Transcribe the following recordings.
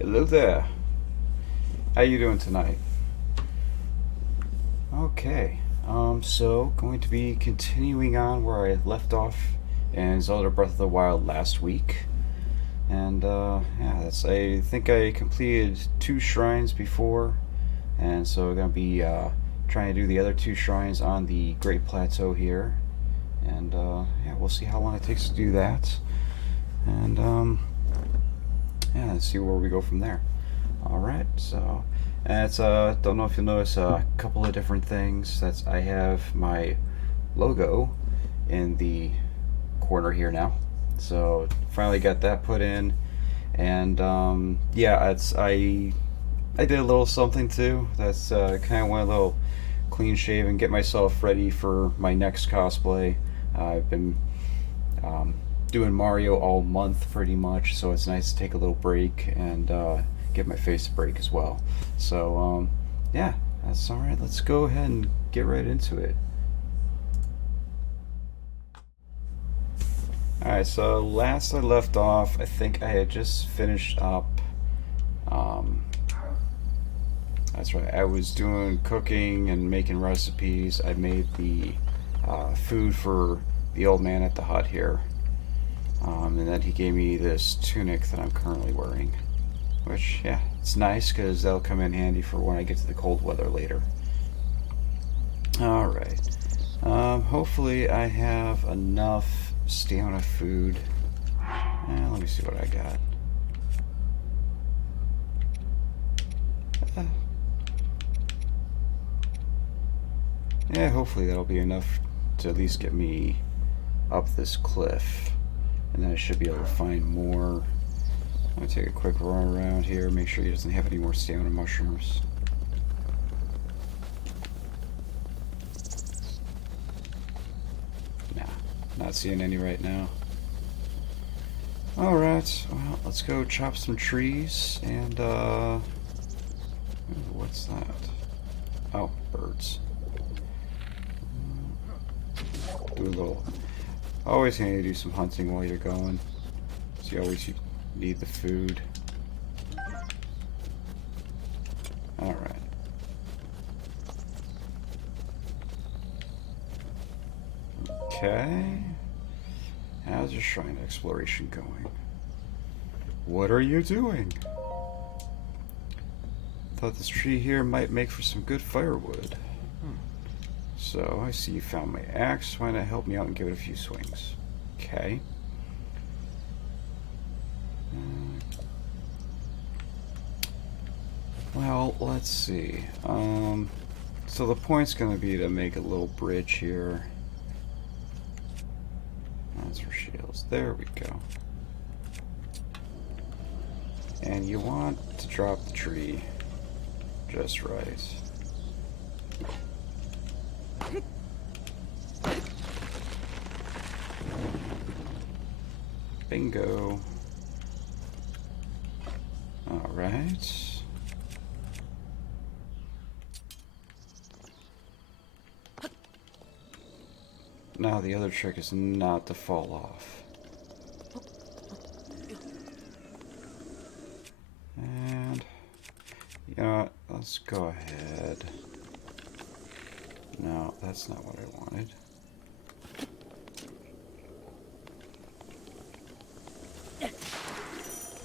Hello there. How you doing tonight? Okay. So going to be continuing on where I left off in Zelda Breath of the Wild last week. And yeah, that's I think I completed two shrines before, and so we're gonna be trying to do the other two shrines on the Great Plateau here. And yeah, we'll see how long it takes to do that. And yeah, let's see where we go from there. All right, so and it's don't know if you'll notice a couple of different things. That's I have my logo in the corner here now, so finally got that put in, and yeah, it's I did a little something too. That's kind of went a little clean shave and get myself ready for my next cosplay. I've been um, doing Mario all month pretty much, so it's nice to take a little break and give my face a break as well. So yeah, that's all right. Let's go ahead and get right into it. All right, so last I left off, I think I had just finished up. Um, that's right. I was doing cooking and making recipes. I made the food for the old man at the hut here. And then he gave me this tunic that I'm currently wearing. Which, yeah, it's nice because that'll come in handy for when I get to the cold weather later. Alright. Hopefully I have enough stamina food. Let me see what I got. Uh, yeah, hopefully that'll be enough to at least get me up this cliff. And then I should be able to find more. I'm gonna take a quick run around here, make sure he doesn't have any more stamina mushrooms. Nah, not seeing any right now. Alright, well, let's go chop some trees and, what's that? Oh, birds. Do a little. Always handy to do some hunting while you're going. So you always need the food. Alright. Okay. How's your shrine exploration going? What are you doing? Thought this tree here might make for some good firewood. So, I see you found my axe. Why not help me out and give it a few swings? Okay. Well, let's see. So the point's going to be to make a little bridge here. That's for shields. There we go. And you want to drop the tree just right. Bingo. Alright. Now the other trick is not to fall off. And, you know what, let's go ahead. No, that's not what I wanted.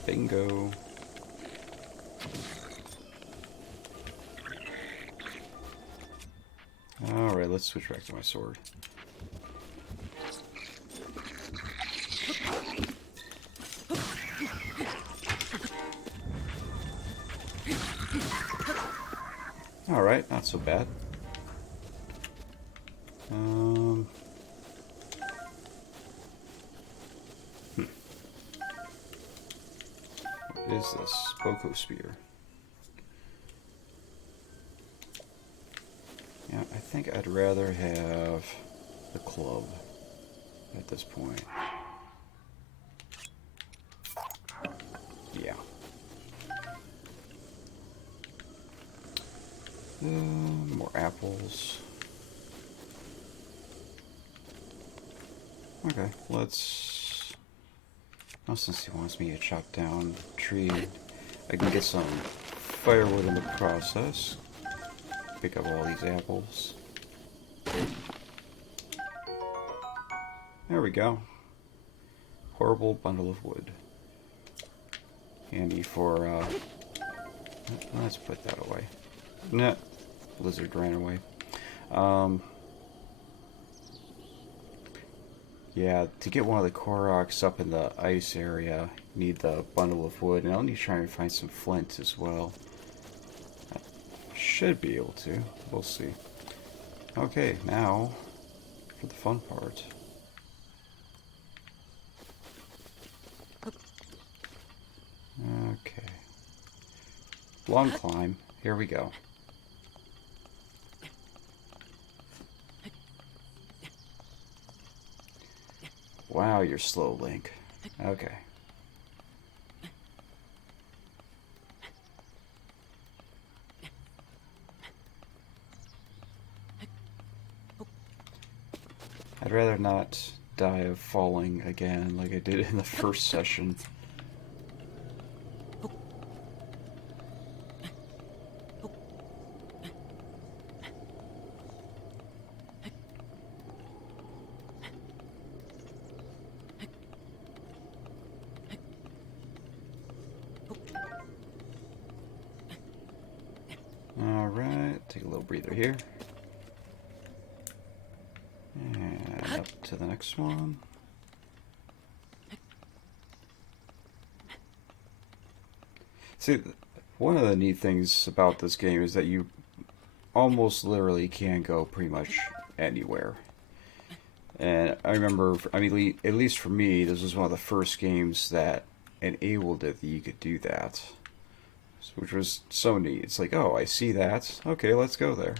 Bingo. Alright, let's switch back to my sword. Alright, not so bad. What is this? Boko Spear. Yeah, I think I'd rather have the club at this point. Yeah. More apples. Okay, let's... Oh, since he wants me to chop down a tree, I can get some firewood in the process. Pick up all these apples. There we go. Horrible bundle of wood. Handy for, let's put that away. Nah, lizard ran away. Yeah, to get one of the Koroks up in the ice area, you need the bundle of wood, and I'll need to try and find some flint as well. I should be able to. We'll see. Okay, now for the fun part. Okay. Long climb. Here we go. Wow, you're slow, Link. Okay. I'd rather not die of falling again like I did in the first session. Alright, take a little breather here. And up to the next one. See, one of the neat things about this game is that you almost literally can go pretty much anywhere. And I remember, I mean, at least for me, this was one of the first games that enabled it that you could do that. Which was so neat. It's like, oh, I see that. Okay, let's go there.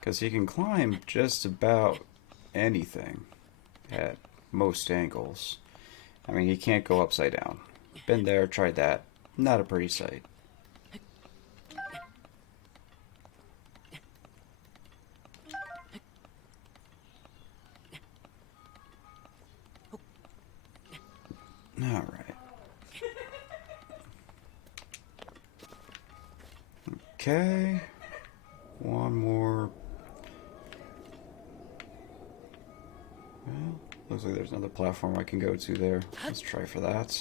Because you can climb just about anything at most angles. I mean, you can't go upside down. Been there, tried that. Not a pretty sight. Alright. Okay. One more. Well, looks like there's another platform I can go to there. Let's try for that.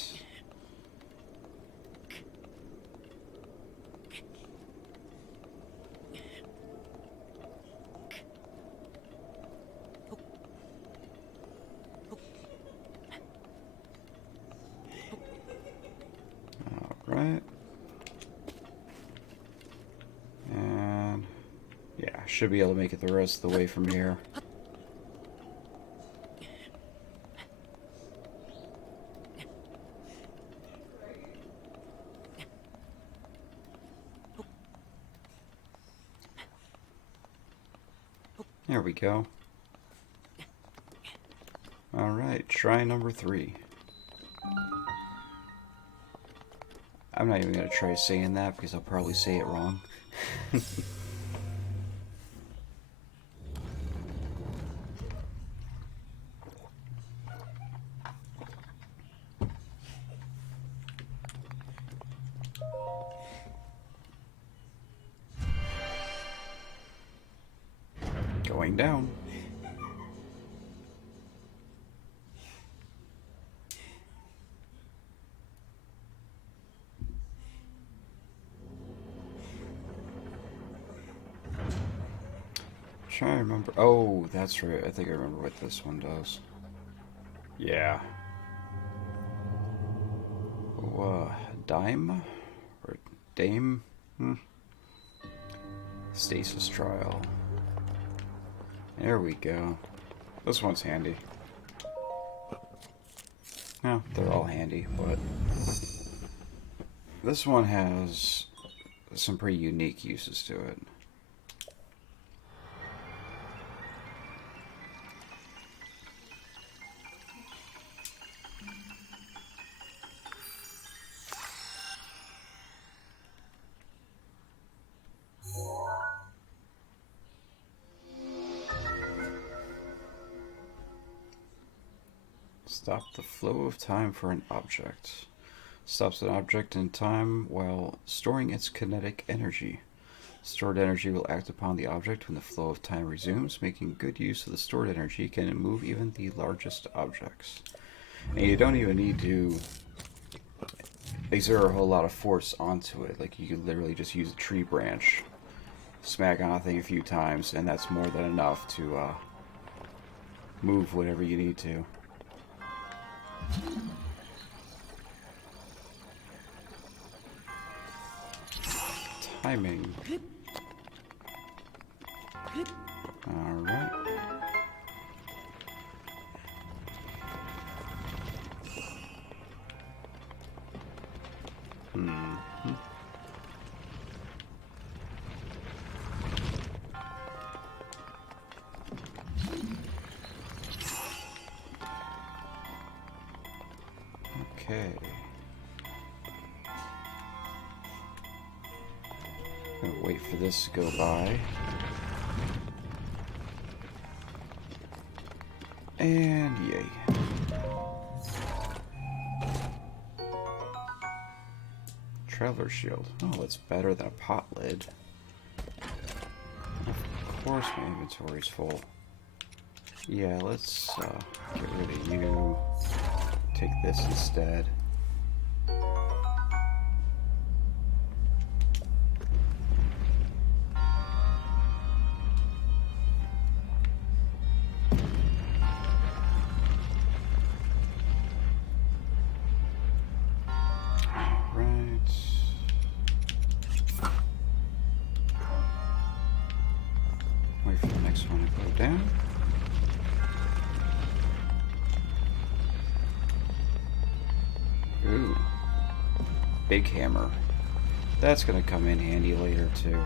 Alright. And yeah, should be able to make it the rest of the way from here. There we go. Alright, try number 3. I'm not even going to try saying that because I'll probably say it wrong. Going down. Trying to remember. Oh, that's right. I think I remember what this one does. Yeah. Dime? Or Dame? Stasis trial. There we go. This one's handy. No, they're all handy, but this one has some pretty unique uses to it. Stop the flow of time for an object. Stops an object in time while storing its kinetic energy. Stored energy will act upon the object when the flow of time resumes. Making good use of the stored energy can move even the largest objects. And you don't even need to exert a whole lot of force onto it. Like, you could literally just use a tree branch, smack on a thing a few times, and that's more than enough to move whatever you need to. Timing. Alright. Okay. Gonna wait for this to go by. And yay. Traveler shield. Oh, that's better than a pot lid. Of course my inventory's full. Yeah, let's get rid of you. Take this instead. Wait for the next one to go down. Ooh. Big hammer. That's gonna come in handy later too.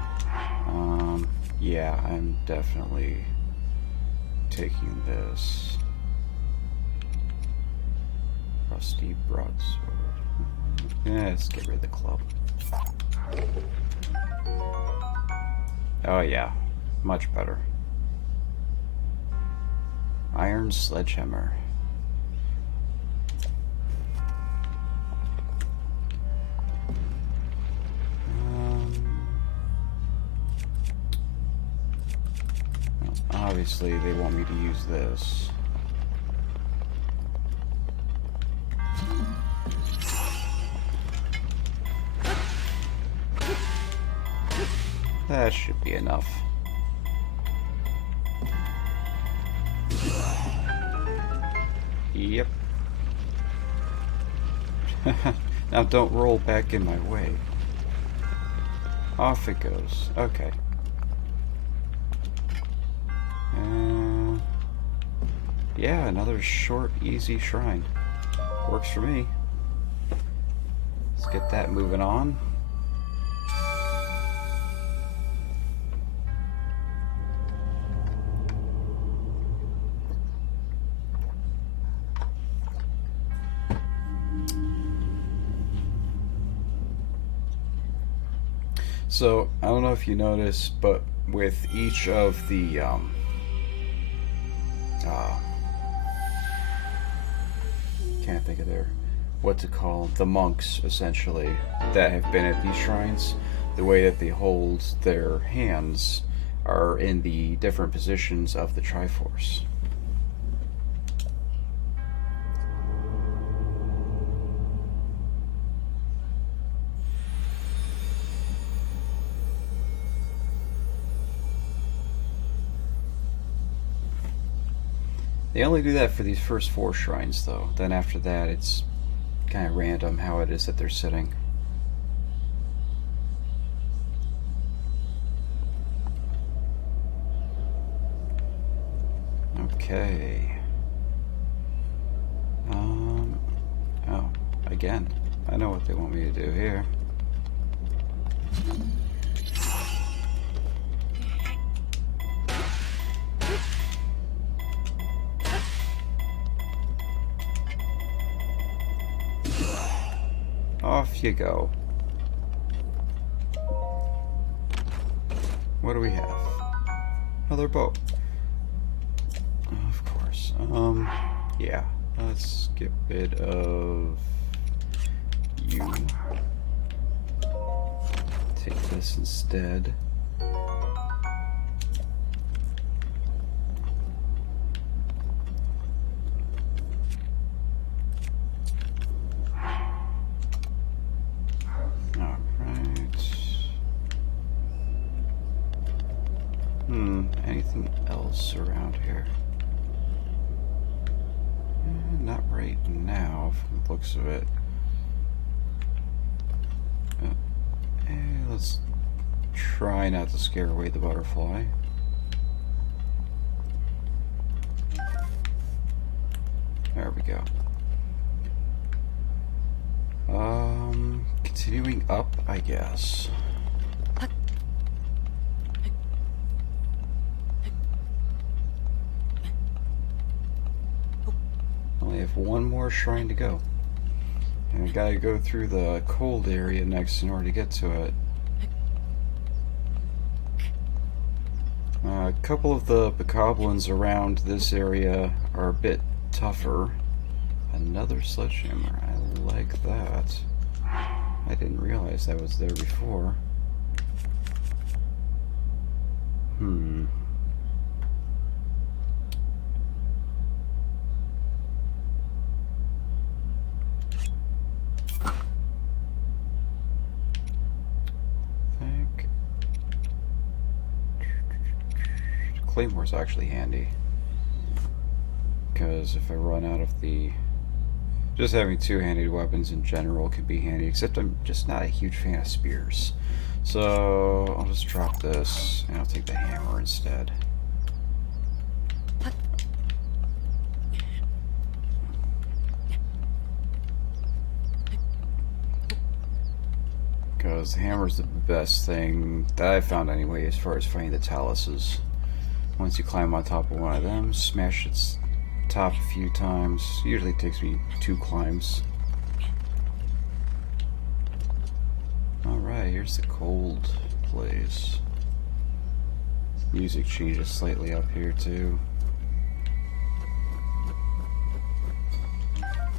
Yeah, I'm definitely taking this. Rusty broadsword. Yeah, let's get rid of the club. Oh yeah. Much better. Iron sledgehammer. Well, obviously, they want me to use this. That should be enough. Yep. Now don't roll back in my way. Off it goes. Okay. Yeah, another short, easy shrine. Works for me. Let's get that moving on. So, I don't know if you noticed, but with each of the, can't think of what to call the monks, essentially, that have been at these shrines, the way that they hold their hands are in the different positions of the Triforce. They only do that for these first 4 shrines, though. Then after that, it's kind of random how it is that they're sitting. Okay. Oh, again. I know what they want me to do here. Off you go. What do we have? Another bow. Of course. Yeah. Let's get rid of you. Take this instead. Anything else around here? Not right now, from the looks of it. Let's try not to scare away the butterfly. There we go. Continuing up, I guess. Only have one more shrine to go. And I gotta go through the cold area next in order to get to it. A couple of the bokoblins around this area are a bit tougher. Another sledgehammer. I like that. I didn't realize that was there before. Claymore's actually handy, because if I run out of the... Just having two-handed weapons in general can be handy, except I'm just not a huge fan of spears. So I'll just drop this, and I'll take the hammer instead. Because the hammer's the best thing that I've found anyway as far as finding the taluses. Once you climb on top of one of them, smash its top a few times. Usually it takes me 2 climbs. Alright, here's the cold place. Music changes slightly up here too.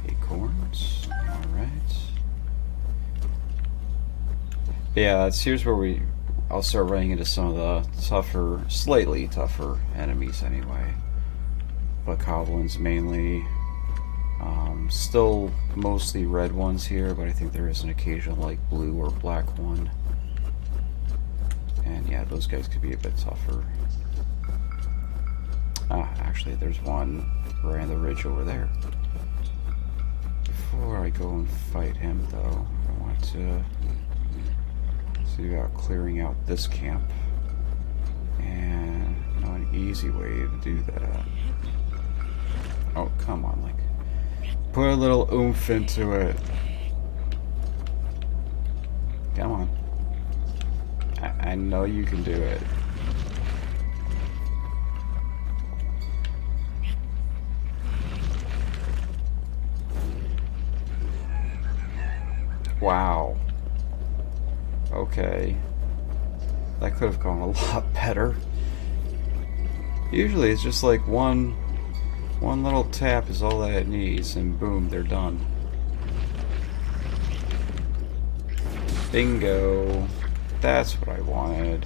Acorns. Alright. Yeah, here's where I'll start running into some of the tougher, slightly tougher enemies anyway. Bokoblins mainly. Still mostly red ones here, but I think there is an occasional like blue or black one. And yeah, those guys could be a bit tougher. Actually there's one right on the ridge over there. Before I go and fight him though, I want to see about clearing out this camp. And I know an easy way to do that. Oh, come on, like, put a little oomph into it. Come on. I know you can do it. Wow. Okay. That could have gone a lot better. Usually it's just like one little tap is all that it needs, and boom, they're done. Bingo. That's what I wanted.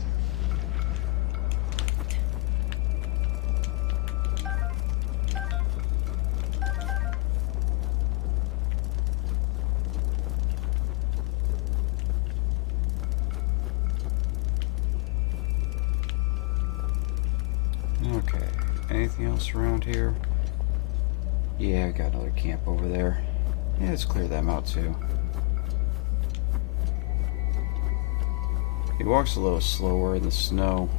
Okay, anything else around here? Yeah, I got another camp over there. Yeah, let's clear them out too. He walks a little slower in the snow.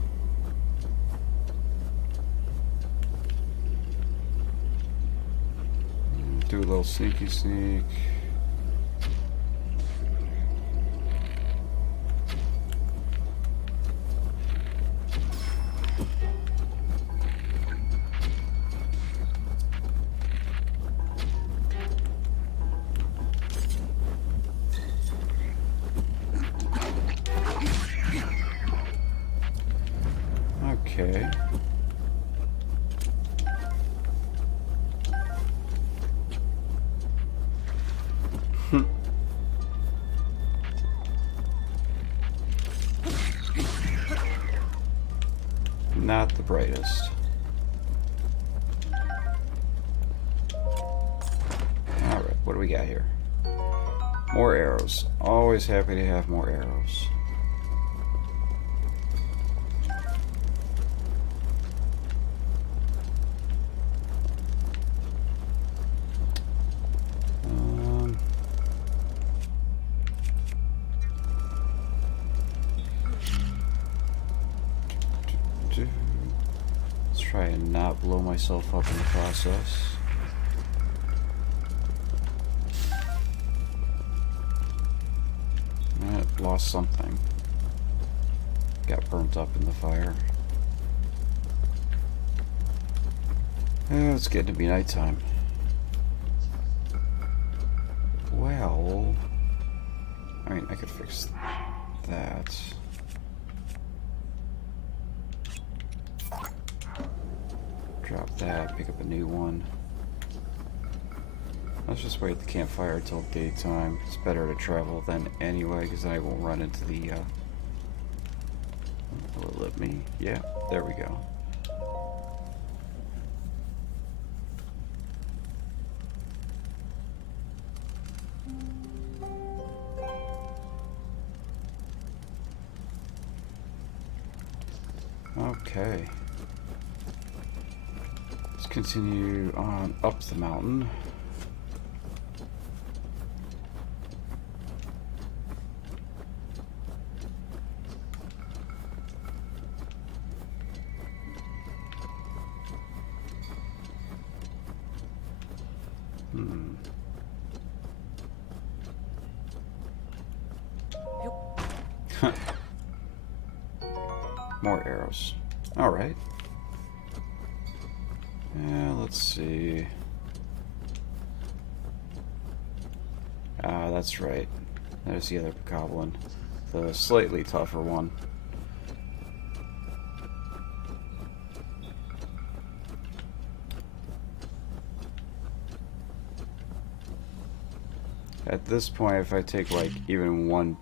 Do a little sneaky sneak. Okay. brightest. Alright, what do we got here? More arrows. Always happy to have more arrows. Let's try and not blow myself up in the process. Lost something. Got burnt up in the fire. It's getting to be nighttime. Well, I mean, I could fix that. Drop that, pick up a new one. Let's just wait at the campfire until daytime. It's better to travel then anyway, because then I won't run into the, will it let me? Yeah, there we go. Okay. Let's continue on up the mountain. More arrows. Alright. Let's see. That's right. There's the other bokoblin. The slightly tougher one. At this point, if I take like even one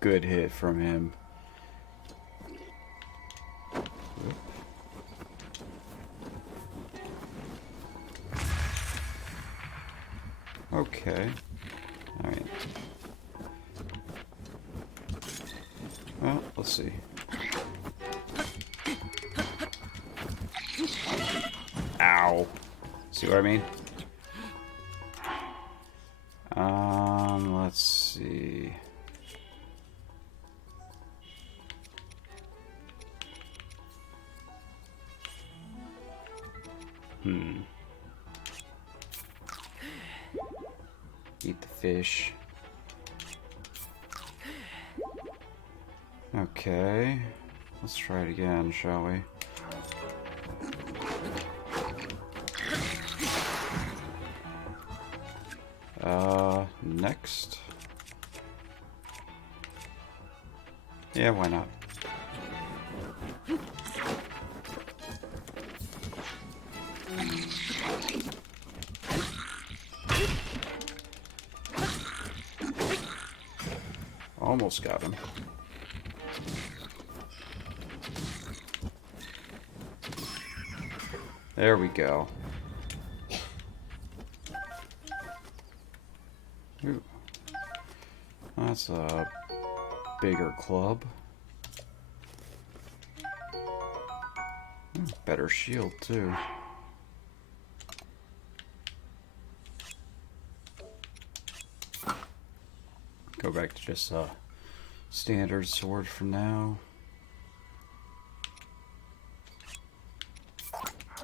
good hit from him, okay. Alright. Well, let's see. Ow. See what I mean? Let's see. Eat the fish. Okay. Let's try it again, shall we? Next. Yeah, why not? Almost got him. There we go. Ooh. That's a bigger club. Better shield, too. Go back to just a standard sword for now.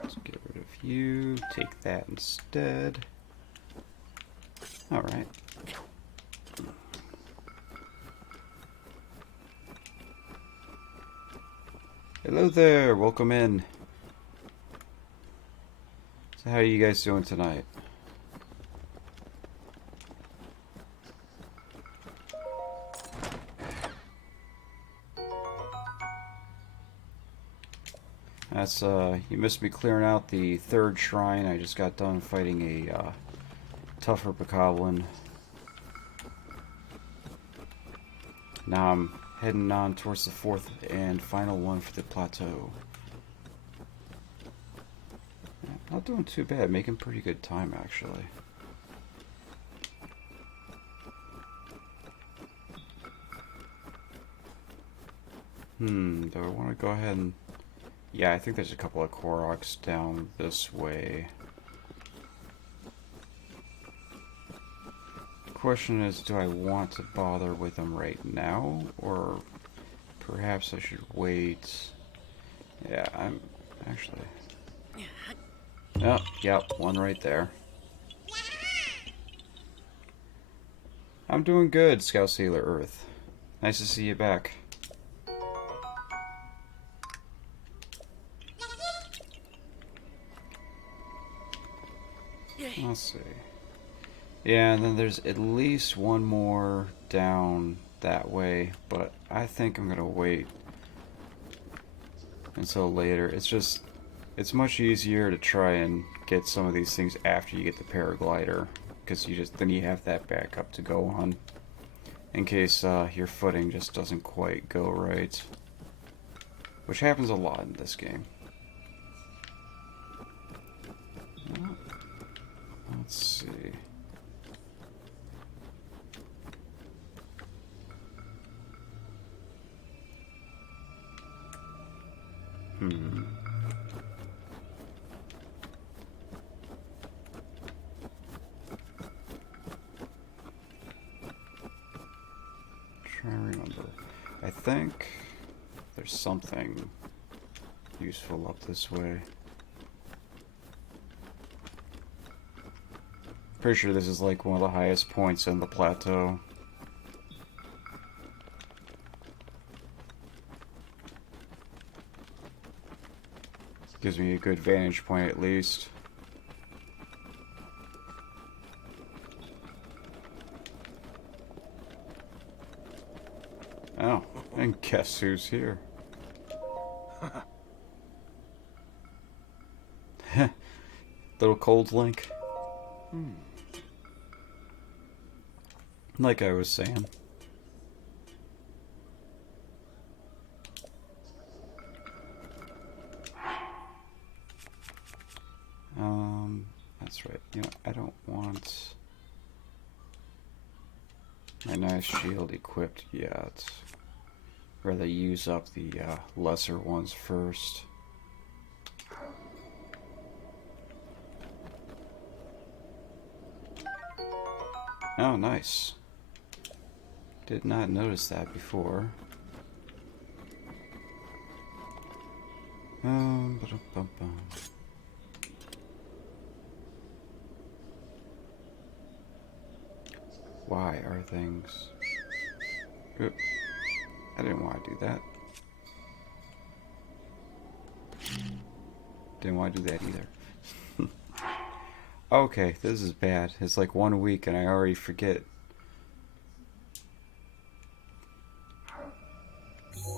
Let's get rid of you. Take that instead. Alright. Hello there, welcome in. So how are you guys doing tonight? That's, you missed me clearing out the third shrine. I just got done fighting a, tougher bokoblin. Now I'm heading on towards the fourth and final one for the plateau. not doing too bad. Making pretty good time, actually. Do I want to go ahead and... Yeah, I think there's a couple of Koroks down this way. The question is, do I want to bother with them right now? Or perhaps I should wait... Yeah, I'm... Actually... Oh, yep, one right there. I'm doing good, Scout Sailor Earth. Nice to see you back. Let's see. Yeah, and then there's at least one more down that way, but I think I'm gonna wait until later. It's much easier to try and get some of these things after you get the paraglider, because then you have that backup to go on in case your footing just doesn't quite go right, which happens a lot in this game. Let's see. Trying to remember. I think there's something useful up this way. Pretty sure this is like one of the highest points in the plateau. Gives me a good vantage point at least. Oh, and guess who's here? Little cold link. Like I was saying. That's right. You know, I don't want my nice shield equipped yet. Rather use up the lesser ones first. Oh, nice. Did not notice that before. Ba-dum-bum-bum. Why are things... Oop. I didn't want to do that. Didn't want to do that either. Okay, this is bad. It's like 1 week and I already forget.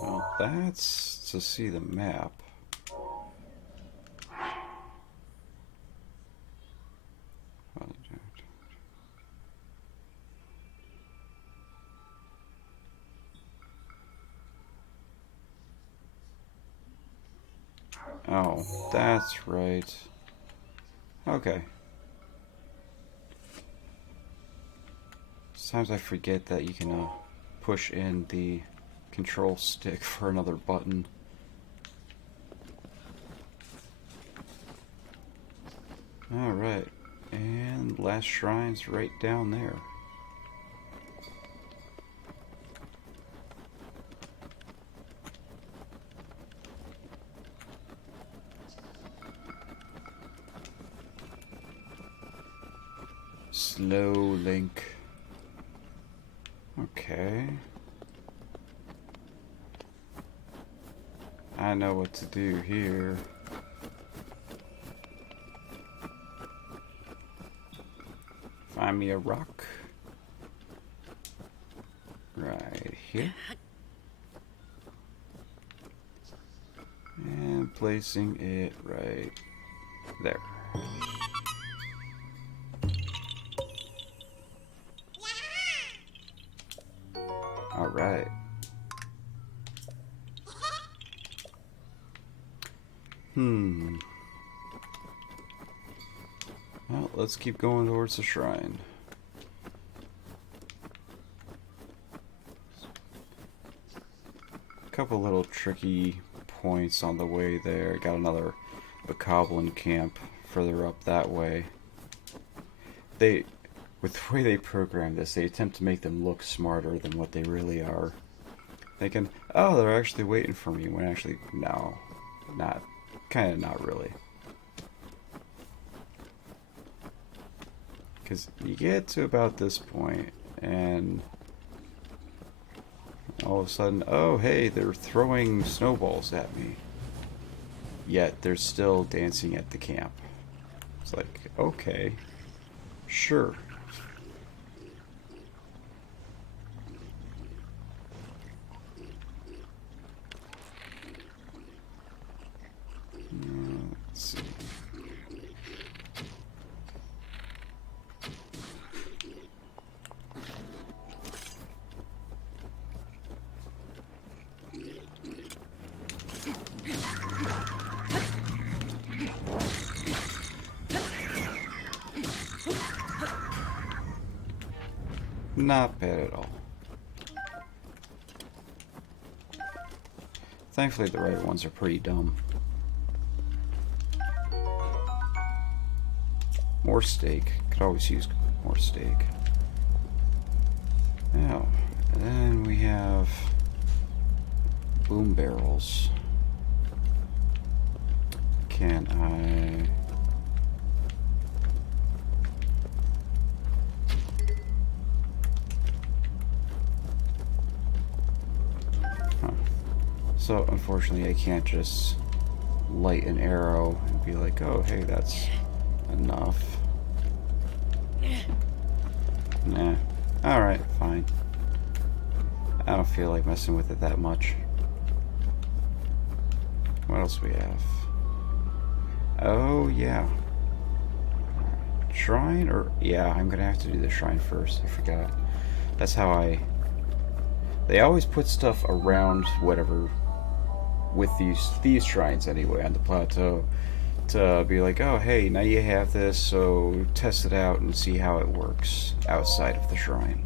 Well, that's to see the map. Oh, that's right. Okay. Sometimes I forget that you can push in the control stick for another button. Alright, and last shrine's right down there. Slow Link. Okay. I know what to do here. Find me a rock. Right here. And placing it right there. Alright. Well, let's keep going towards the shrine. A couple little tricky points on the way there. Got another Bokoblin camp further up that way. With the way they program this, they attempt to make them look smarter than what they really are. Thinking, oh, they're actually waiting for me, when actually, no. Kind of not really. Because you get to about this point, and all of a sudden, oh, hey, they're throwing snowballs at me. Yet they're still dancing at the camp. It's like, okay, sure. Let's see. Not bad at all. Thankfully, the right ones are pretty dumb. More steak. Could always use more steak. Now, and then we have boom barrels. Can I... So, unfortunately, I can't just light an arrow and be like, oh, hey, that's enough. Nah. Alright, fine. I don't feel like messing with it that much. What else we have? Oh, yeah. Shrine? Or, yeah, I'm gonna have to do the shrine first. I forgot. That's how I... They always put stuff around whatever... with these shrines anyway on the plateau to be like, oh hey, now you have this, so test it out and see how it works outside of the shrine.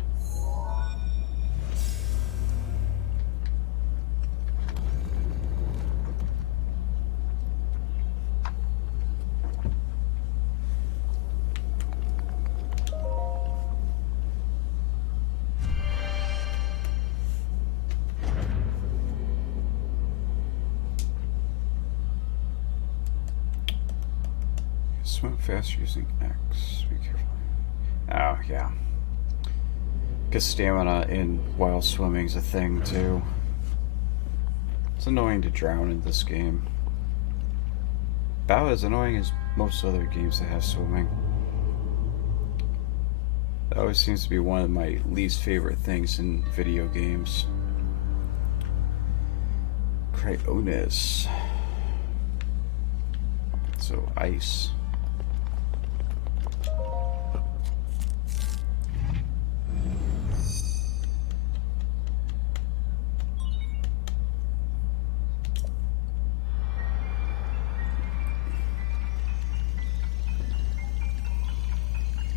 Swim fast using X. Be careful. Oh, yeah. Because stamina while swimming is a thing, too. It's annoying to drown in this game. About as annoying as most other games that have swimming. That always seems to be one of my least favorite things in video games. Cryonis. So, ice.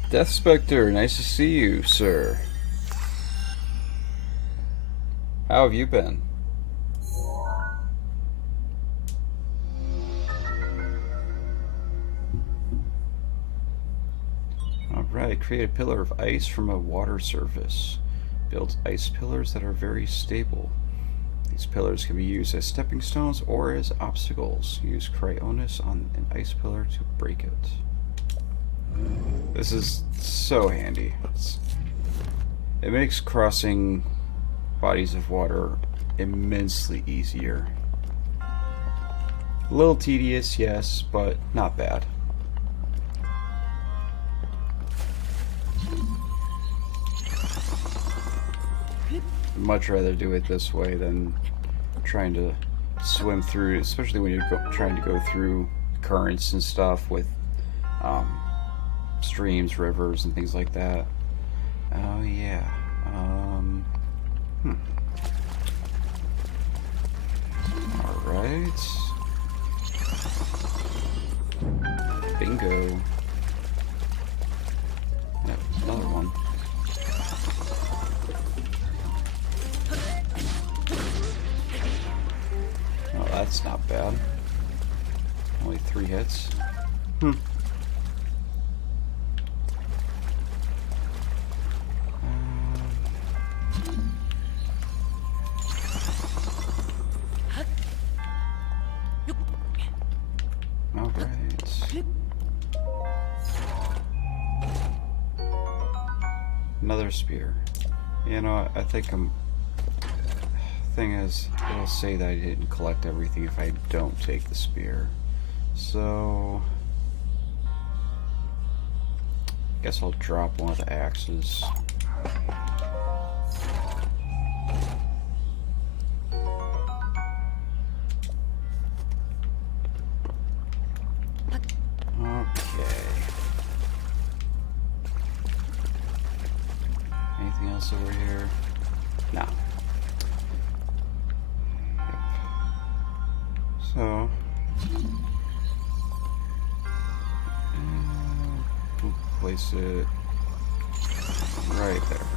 Death Spectre, nice to see you, sir. How have you been? Alright, create a pillar of ice from a water surface. Build ice pillars that are very stable. These pillars can be used as stepping stones or as obstacles. Use Cryonis on an ice pillar to break it. This is so handy. It makes crossing bodies of water immensely easier. A little tedious, yes, but not bad. I'd much rather do it this way than trying to swim through, especially when you're trying to go through currents and stuff with streams, rivers, and things like that. Oh yeah. Alright. Bingo. that's not bad. Only 3 hits. Hmm. Alright. Another spear. You know, I think thing is, it'll say that I didn't collect everything if I don't take the spear. So guess I'll drop one of the axes. Okay. Anything else over here? No. Yep. So we'll place it right there.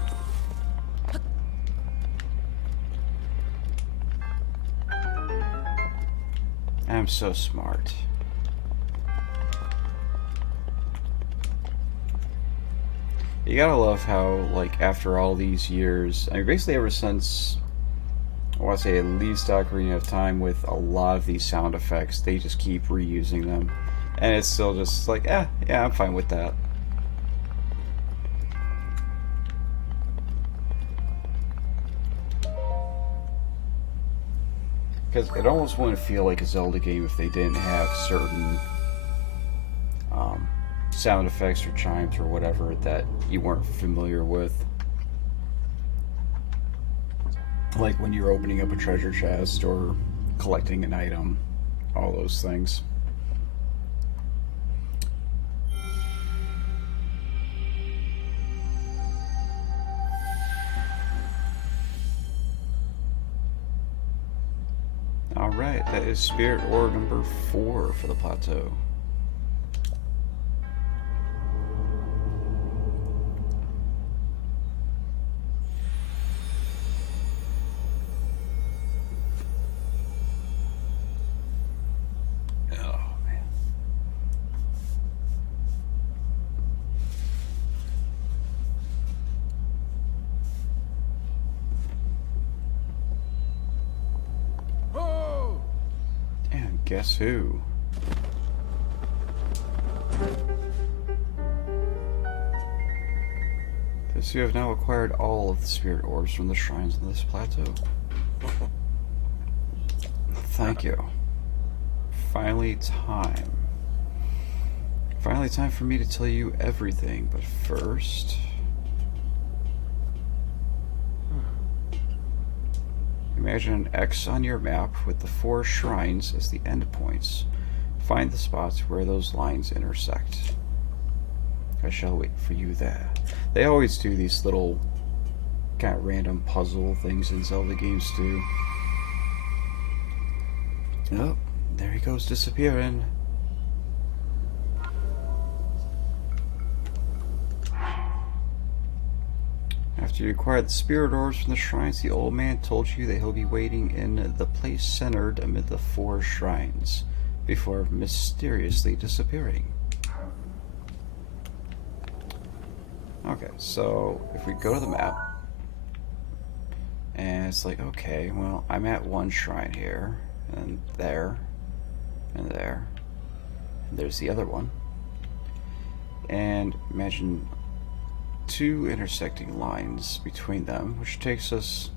I'm so smart. You gotta love how, like, after all these years, I mean, basically ever since, I want to say at least Ocarina of Time, with a lot of these sound effects, they just keep reusing them. And it's still just like, yeah, I'm fine with that. Because it almost wouldn't feel like a Zelda game if they didn't have certain sound effects or chimes or whatever that you weren't familiar with. Like when you're opening up a treasure chest or collecting an item, all those things. Alright, that is Spirit Ore number 4 for the plateau. Guess who? Guess you have now acquired all of the spirit orbs from the shrines on this plateau. Thank you. Finally time. Finally time for me to tell you everything, but first... Imagine an X on your map with the 4 shrines as the endpoints. Find the spots where those lines intersect. I shall wait for you there. They always do these little kind of random puzzle things in Zelda games too. Oh, there he goes disappearing. After you acquire the spirit orbs from the shrines, the old man told you that he'll be waiting in the place centered amid the 4 shrines, before mysteriously disappearing. Okay, so if we go to the map, and it's like, okay, well, I'm at one shrine here, and there, and there, and there's the other one. And imagine 2 intersecting lines between them, which takes us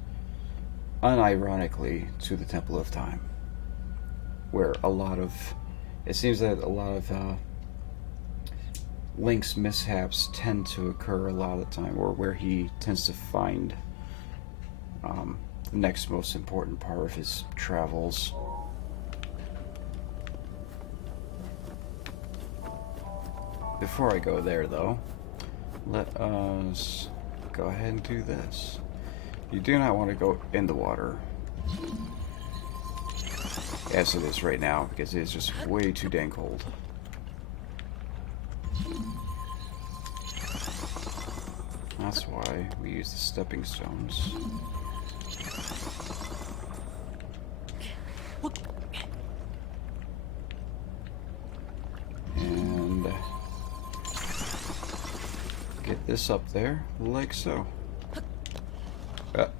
unironically to the Temple of Time, where it seems that a lot of Link's mishaps tend to occur a lot of the time, or where he tends to find the next most important part of his travels. Before I go there, though, let us go ahead and do this. You do not want to go in the water, as it is right now, because it is just way too dang cold. That's why we use the stepping stones. this up there, like so.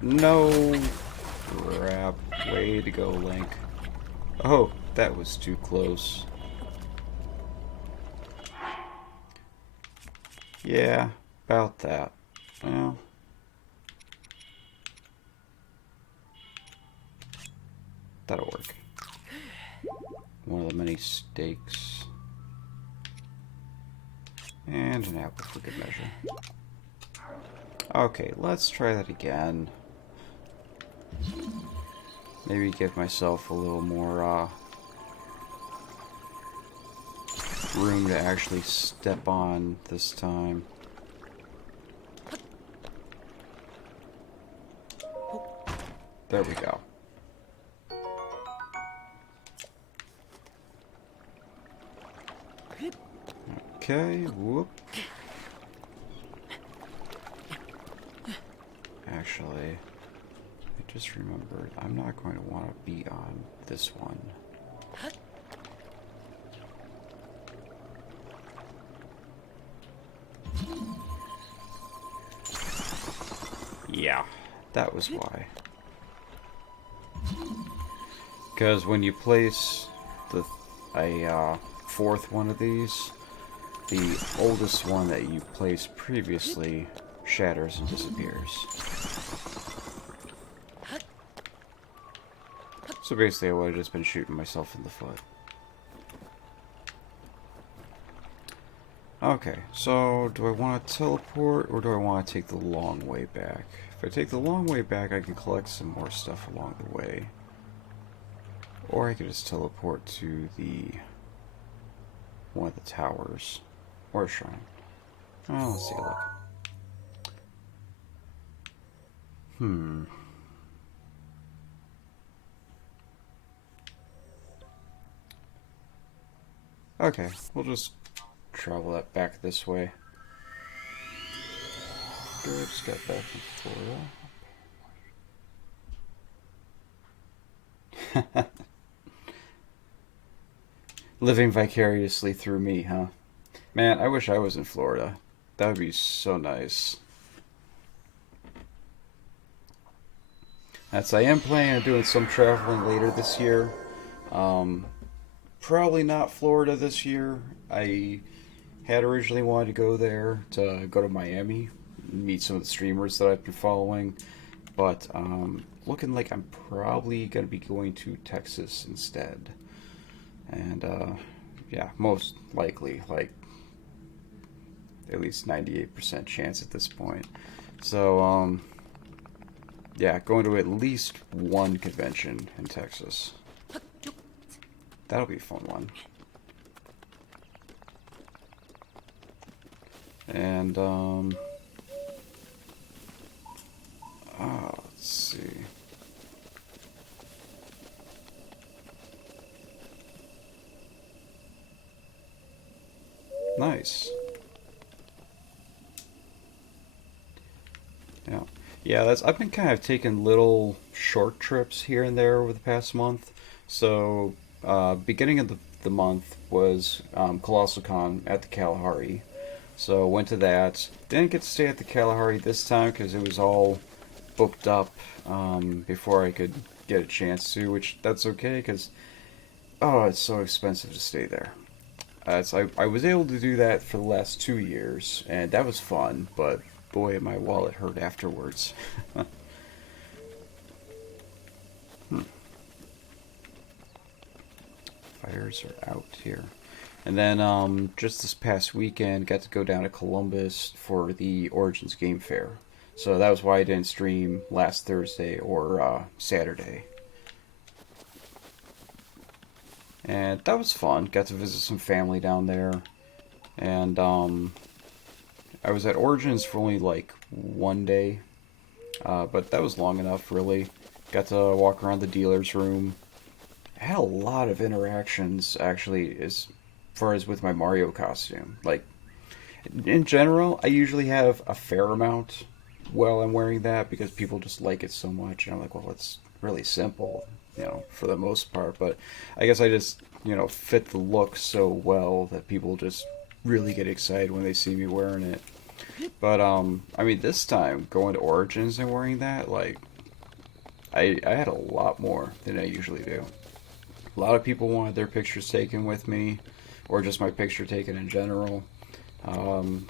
No! Crap. Way to go, Link. Oh, that was too close. Yeah, about that. Well... that'll work. One of the many steaks. And an apple for good measure. Okay, let's try that again. Maybe give myself a little more room to actually step on this time. There we go. Okay, whoop. Actually, I just remembered I'm not going to want to be on this one. Yeah, that was why. Because when you place a fourth one of these, the oldest one that you placed previously shatters and disappears. So basically I would have just been shooting myself in the foot. Okay, so do I want to teleport or do I want to take the long way back? If I take the long way back, I can collect some more stuff along the way. Or I could just teleport to one of the towers. Or a shrine. Oh, let's take a look. Okay, we'll just travel that back this way. Good, just got back from Florida. Living vicariously through me, huh? Man, I wish I was in Florida. That would be so nice. I am planning on doing some traveling later this year. Probably not Florida this year. I had originally wanted to go there, to go to Miami, meet some of the streamers that I've been following. But looking like I'm probably going to be going to Texas instead. And yeah, most likely, like at least 98% chance at this point. So yeah, going to at least one convention in Texas. That'll be a fun one. And let's see. Nice. Yeah. Yeah, I've been kind of taking little short trips here and there over the past month. So, beginning of the month was Colossal Con at the Kalahari. So, went to that. Didn't get to stay at the Kalahari this time because it was all booked up before I could get a chance to, which that's okay because, oh, it's so expensive to stay there. I was able to do that for the last 2 years, and that was fun, but boy, my wallet hurt afterwards. Fires are out here. And then just this past weekend, got to go down to Columbus for the Origins Game Fair. So that was why I didn't stream last Thursday or Saturday. And that was fun. Got to visit some family down there. And I was at Origins for only like 1 day. But that was long enough, really. Got to walk around the dealer's room. I had a lot of interactions, actually, as far as with my Mario costume. Like, in general, I usually have a fair amount while I'm wearing that because people just like it so much. And I'm like, well, it's really simple, for the most part. But I guess I just, fit the look so well that people just really get excited when they see me wearing it. But I mean, this time going to Origins and wearing that, like, I had a lot more than I usually do. A lot of people wanted their pictures taken with me, or just my picture taken in general. Um,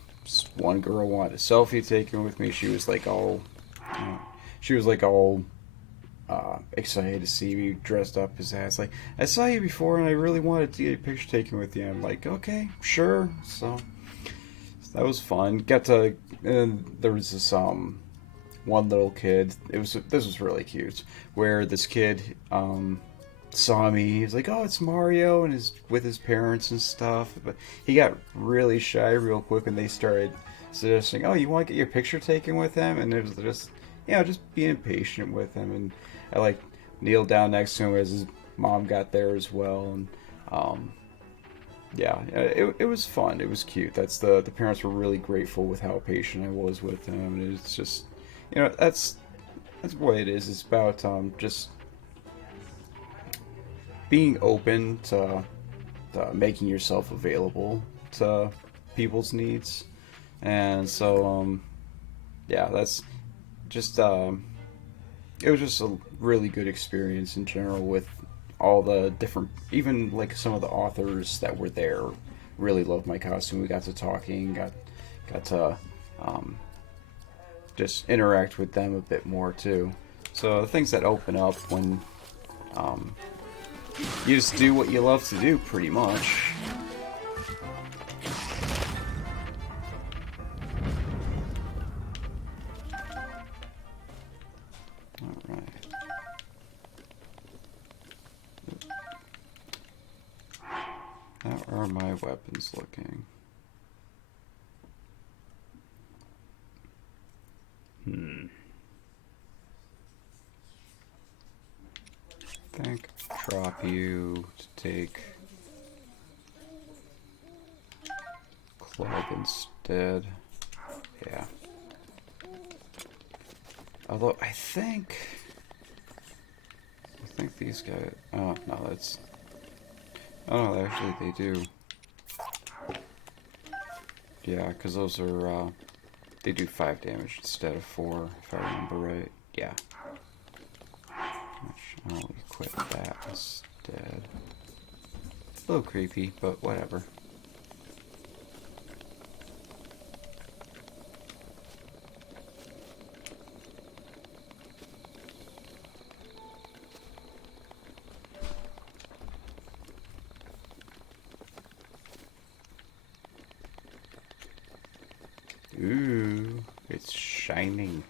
One girl wanted a selfie taken with me. Uh, she was like all excited to see me dressed up as that. It's like, I saw you before, and I really wanted to get a picture taken with you. I'm like, okay, sure. So that was fun. Got to, and there was this one little kid. This was really cute, where this kid saw me. He was like, "Oh, it's Mario," and is with his parents and stuff. But he got really shy real quick when they started suggesting, "Oh, you want to get your picture taken with him?" And it was just, just being patient with him. And I like kneeled down next to him as his mom got there as well. And yeah, it was fun. It was cute. The parents were really grateful with how patient I was with him. And it's just, that's what it is. It's about just being open to making yourself available to people's needs. And so yeah, that's just it was just a really good experience in general with all the different, even like some of the authors that were there really loved my costume. We got to talking, got to um, just interact with them a bit more too. So the things that open up when um, you just do what you love to do, pretty much. Alright. How are my weapons looking? I think drop you to take club instead. Yeah. Although I think these guys. Oh no, that's. Oh no, actually they do. Yeah, because those are. They do 5 damage instead of 4, if I remember right. Yeah. Which I'll equip that instead. A little creepy, but whatever. Ooh, it's shining.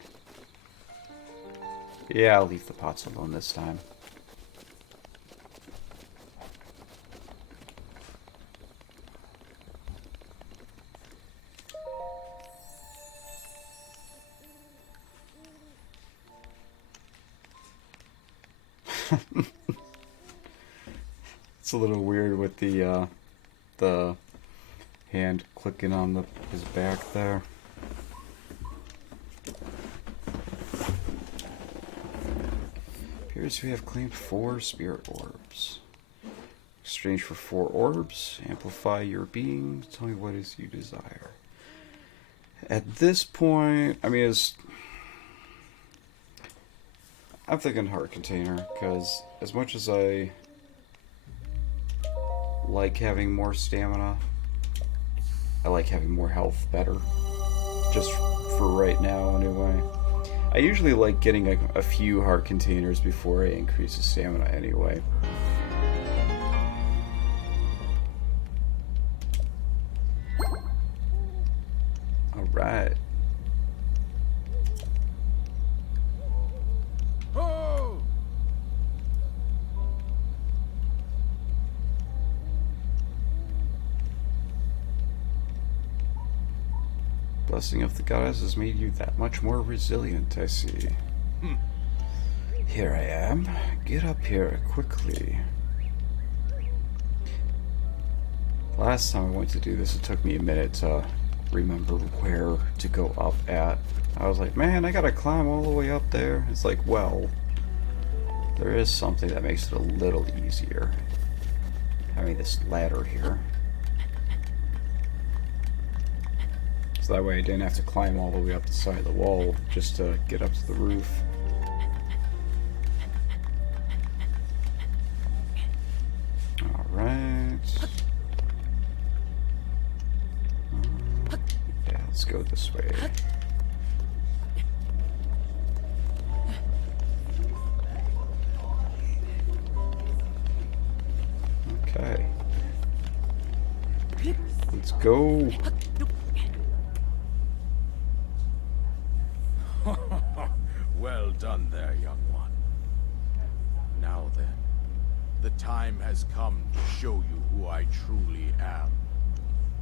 Yeah, I'll leave the pots alone this time. It's a little weird with the hand clicking on his back there. Appears we have claimed 4 spirit orbs. Exchange for 4 orbs. Amplify your being. Tell me what is you desire. At this point, I mean, I'm thinking heart container, because as much as I like having more stamina, I like having more health better. Just for right now, anyway. I usually like getting a few heart containers before I increase the stamina anyway. Alright. Blessing of the goddess has made you that much more resilient, I see. Here I am. Get up here quickly. Last time I went to do this, it took me a minute to remember where to go up at. I was like, man, I gotta climb all the way up there. It's like, well, there is something that makes it a little easier. Having this ladder here. So that way I didn't have to climb all the way up the side of the wall just to get up to the roof. Alright. Yeah, let's go this way. Okay. Let's go. Well done there, young one. Now then, the time has come to show you who I truly am.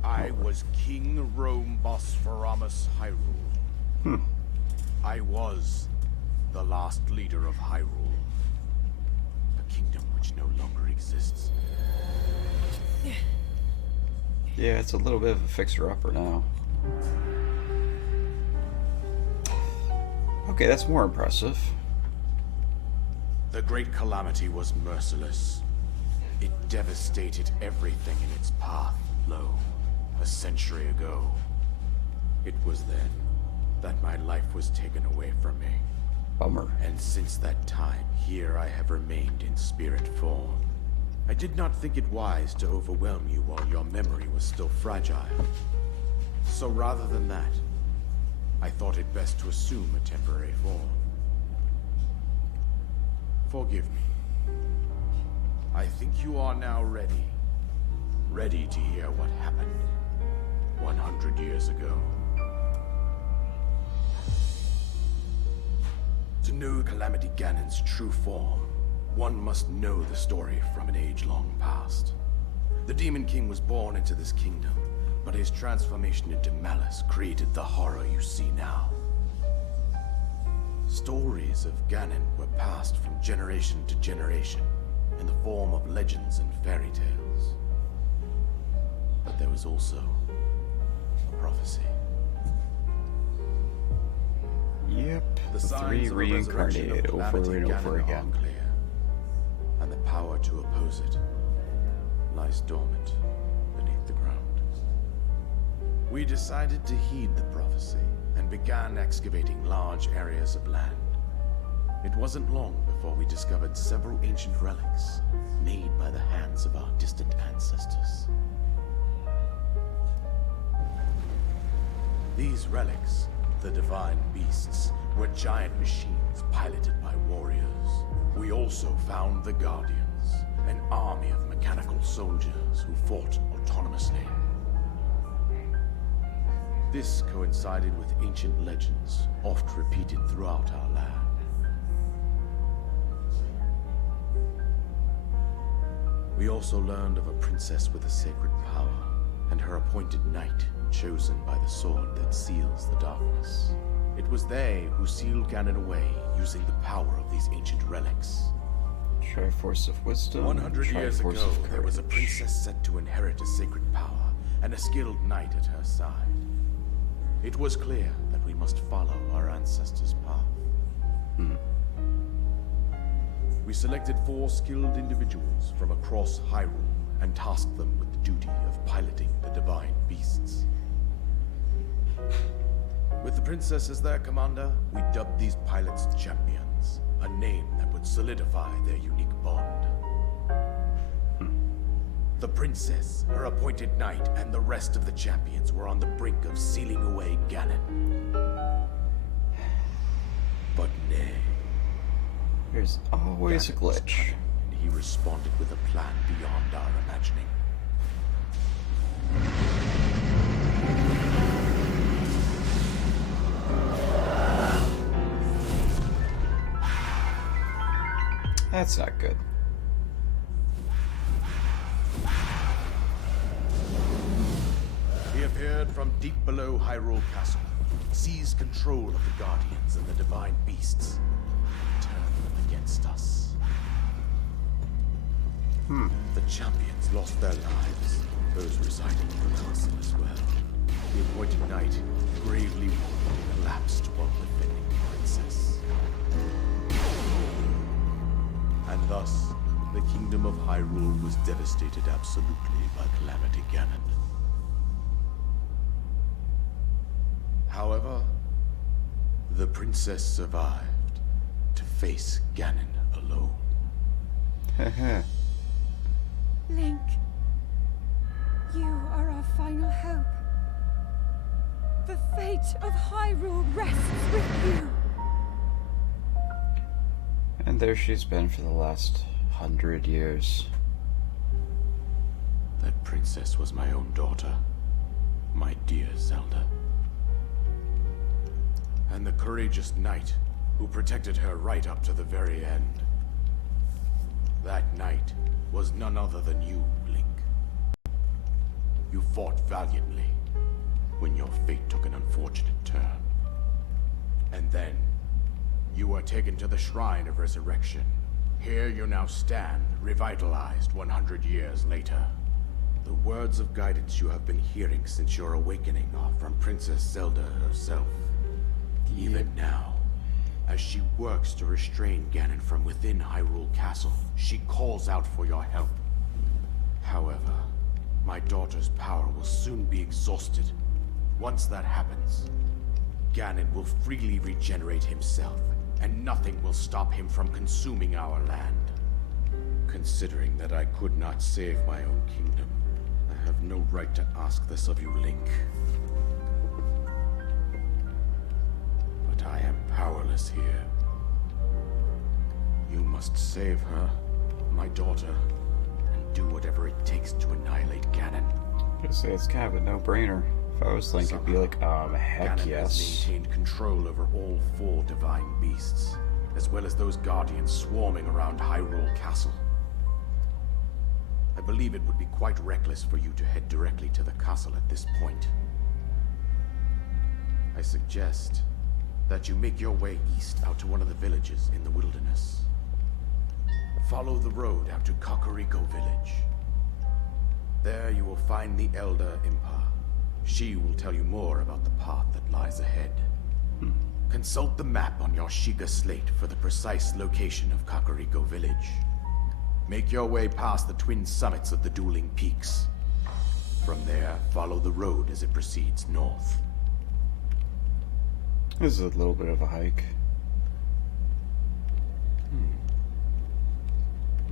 I was King Rome Bosphoramos Hyrule. I was the last leader of Hyrule, a kingdom which no longer exists. Yeah, it's a little bit of a fixer-upper now. Okay, that's more impressive. The Great Calamity was merciless. It devastated everything in its path, lo, a century ago. It was then that my life was taken away from me. Bummer. And since that time, here I have remained in spirit form. I did not think it wise to overwhelm you while your memory was still fragile. So rather than that, I thought it best to assume a temporary form. Forgive me. I think you are now ready. Ready to hear what happened 100 years ago. To know Calamity Ganon's true form, one must know the story from an age long past. The Demon King was born into this kingdom, but his transformation into malice created the horror you see now. Stories of Ganon were passed from generation to generation in the form of legends and fairy tales. But there was also a prophecy. Yep, The the three signs of a resurrection of reincarnated over Calamity and over Ganon are again. clear, and the power to oppose it lies dormant beneath the ground. We decided to heed the prophecy and began excavating large areas of land. It wasn't long before we discovered several ancient relics made by the hands of our distant ancestors. These relics, the divine beasts, were giant machines piloted by warriors. We also found the Guardians, an army of mechanical soldiers who fought autonomously. This coincided with ancient legends, oft repeated throughout our land. We also learned of a princess with a sacred power, and her appointed knight, chosen by the sword that seals the darkness. It was they who sealed Ganon away using the power of these ancient relics. Triforce of Wisdom. 100 years Triforce ago, of there was a Courage. princess set to inherit a sacred power, and a skilled knight at her side. It was clear that we must follow our ancestors' path. We selected 4 skilled individuals from across Hyrule and tasked them with the duty of piloting the divine beasts. With the princess as their commander, we dubbed these pilots champions, a name that would solidify their unique bond. The princess, her appointed knight, and the rest of the champions were on the brink of sealing away Ganon. But nay. There's always a Ganon was glitch. cunning, and he responded with a plan beyond our imagining. That's not good. He appeared from deep below Hyrule Castle, seized control of the Guardians and the divine beasts, and turned them against us. The champions lost their lives, those residing in the castle as well. The appointed knight, gravely wounded, collapsed while defending the princess. And thus, the kingdom of Hyrule was devastated absolutely by Calamity Ganon. However, the princess survived to face Ganon alone. Heh. Link, you are our final hope. The fate of Hyrule rests with you. And there she's been for the last 100 years. That princess was my own daughter, my dear Zelda. And the courageous knight who protected her right up to the very end. That knight was none other than you, Link. You fought valiantly when your fate took an unfortunate turn. And then, you were taken to the Shrine of Resurrection. Here you now stand, revitalized 100 years later. The words of guidance you have been hearing since your awakening are from Princess Zelda herself. Even now, as she works to restrain Ganon from within Hyrule Castle, she calls out for your help. However, my daughter's power will soon be exhausted. Once that happens, Ganon will freely regenerate himself, and nothing will stop him from consuming our land. Considering that I could not save my own kingdom, I have no right to ask this of you, Link. But I am powerless here. You must save her, my daughter, and do whatever it takes to annihilate Ganon. I say it's kind of a no-brainer. If I was Link, it'd be like, heck Ganon yes. has maintained control over all 4 divine beasts, as well as those guardians swarming around Hyrule Castle. I believe it would be quite reckless for you to head directly to the castle at this point. I suggest that you make your way east out to one of the villages in the wilderness. Follow the road out to Kakariko Village. There you will find the Elder Impa. She will tell you more about the path that lies ahead. Consult the map on your Sheikah slate for the precise location of Kakariko Village. Make your way past the twin summits of the dueling peaks. From there, follow the road as it proceeds north. This is a little bit of a hike.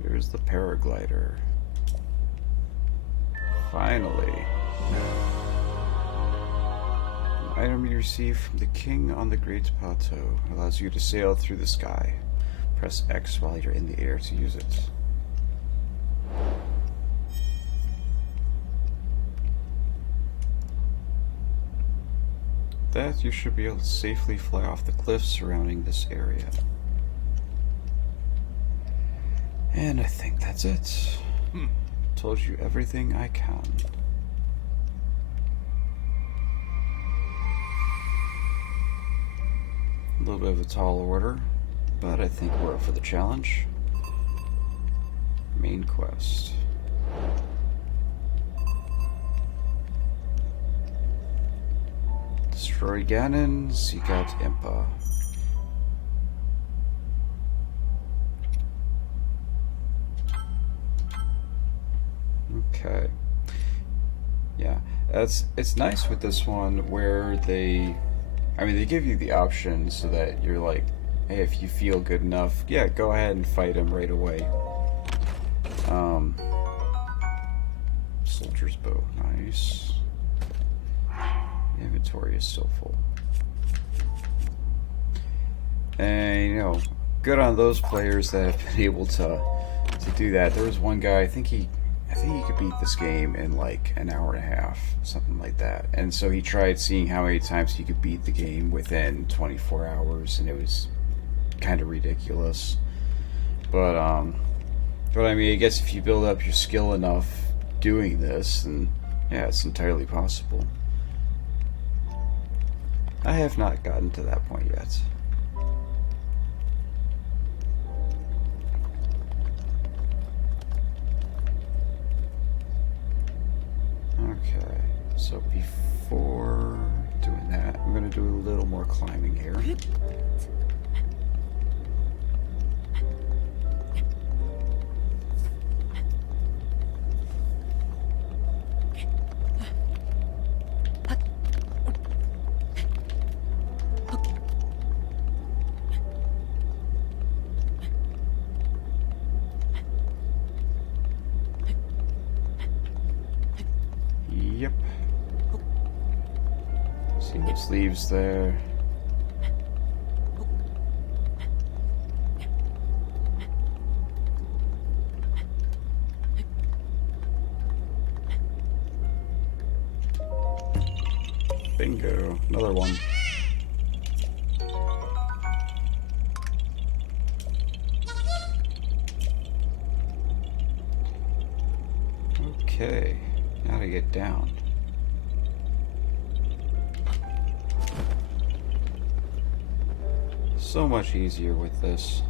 Here's the paraglider. Finally. An item you receive from the king on the Great Plateau allows you to sail through the sky. Press X while you're in the air to use it. That you should be able to safely fly off the cliffs surrounding this area. And I think that's it. Told you everything I can. A little bit of a tall order, but I think we're up for the challenge. Main quest. Destroy Ganon, seek out Impa. Okay. Yeah, it's nice with this one where they give you the option so that you're like, hey, if you feel good enough, yeah, go ahead and fight him right away. Soldier's bow, nice. Inventory is still full. And you know, good on those players that have been able to do that. There was one guy, I think he could beat this game in like an hour and a half, something like that. And so he tried seeing how many times he could beat the game within 24 hours, and it was kind of ridiculous. But I mean, I guess if you build up your skill enough doing this, then yeah, it's entirely possible. I have not gotten to that point yet. Okay, so before doing that, I'm going to do a little more climbing here. Yep. See those leaves there. Bingo. Another one. Okay. Now to get down. So much easier with this.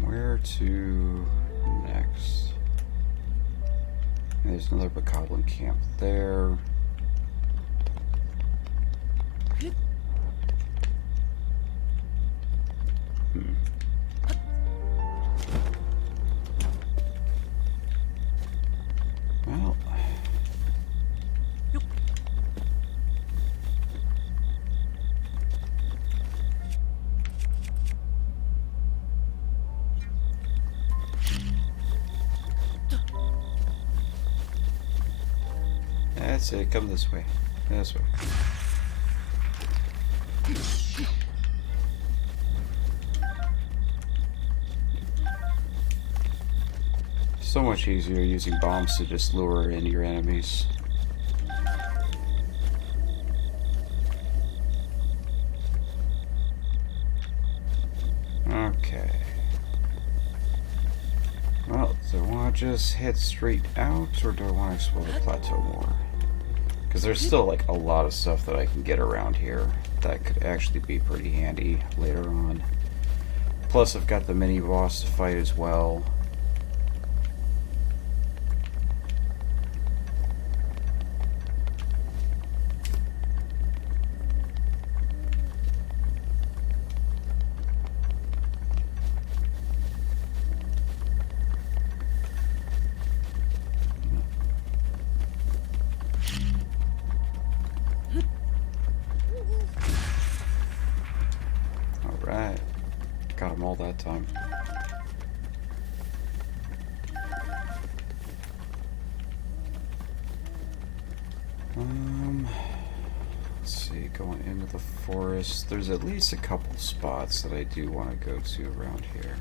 Where to next? There's another Bokoblin camp there. Well, that's it. Come this way. This way. So much easier using bombs to just lure in your enemies. Okay. Well, do I want to just head straight out, or do I want to explore the plateau more? Because there's still like a lot of stuff that I can get around here that could actually be pretty handy later on. Plus, I've got the mini boss to fight as well. Alright. Got them all that time. Let's see, going into the forest. There's at least a couple spots that I do want to go to around here.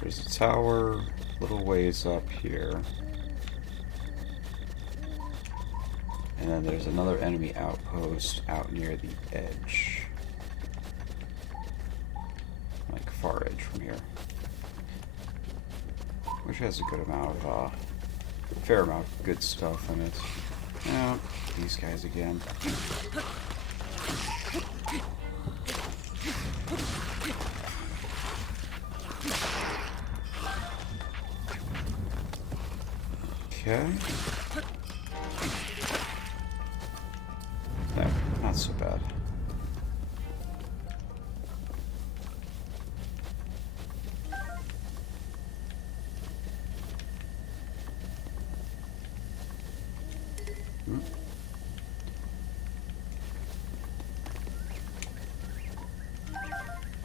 There's a tower a little ways up here. And then there's another enemy outpost out near the edge. Like far edge from here. Which has a good amount of, fair amount of good stuff in it. Yeah, these guys again. Okay. There, not so bad.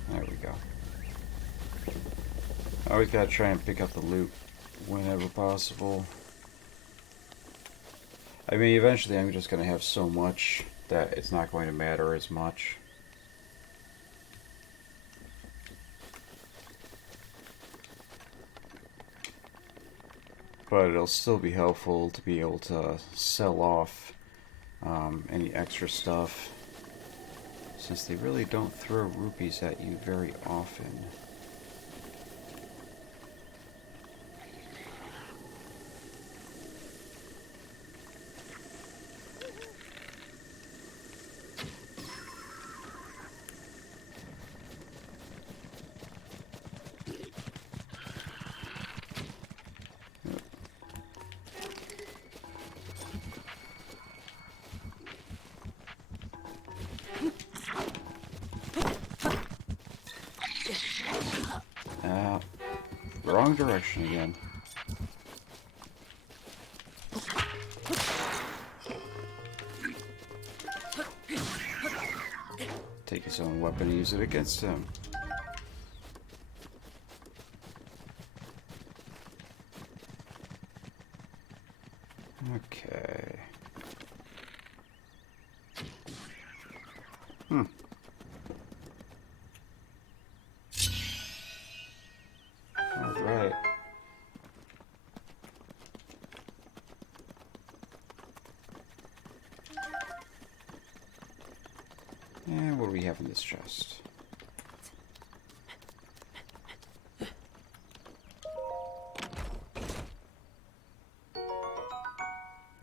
There we go. I always gotta try and pick up the loot whenever possible. I mean, eventually I'm just going to have so much that it's not going to matter as much. But it'll still be helpful to be able to sell off any extra stuff, since they really don't throw rupees at you very often. wrong direction again. Take his own weapon and use it against him. Okay. Alright. And what do we have in this chest?